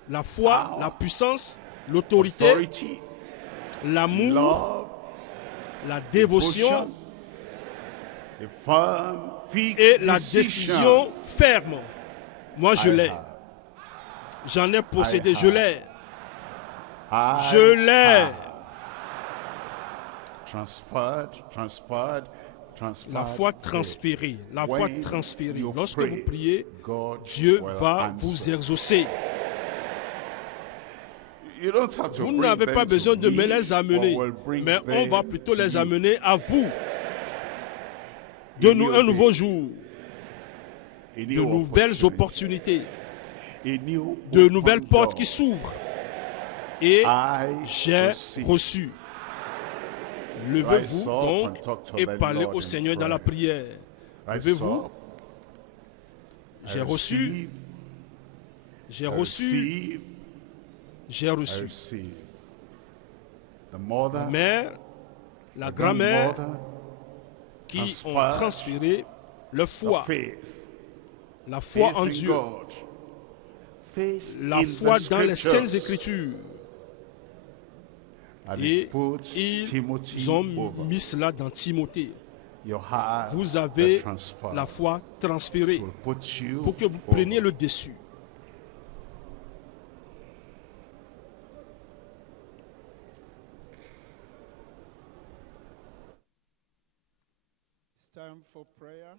La foi, la puissance, l'autorité, l'amour, la dévotion et la décision ferme. Moi, je l'ai. J'en ai possédé, je l'ai. Je l'ai. La foi transférée, la foi transférée. Lorsque vous priez, Dieu va vous exaucer. Vous n'avez pas besoin de me les amener, mais on va plutôt les amener à vous. Donne-nous un nouveau jour, de nouvelles opportunités, de nouvelles portes qui s'ouvrent. Et j'ai reçu. Levez-vous donc et parlez au Seigneur dans la prière. Levez-vous. J'ai reçu. J'ai reçu. J'ai reçu. La mère, la grand-mère qui ont transféré leur foi. La foi en Dieu. La foi dans les Saintes Écritures. Et ils ont mis cela dans Timothée. Vous avez la foi transférée pour que vous preniez le dessus. It's time for prayer.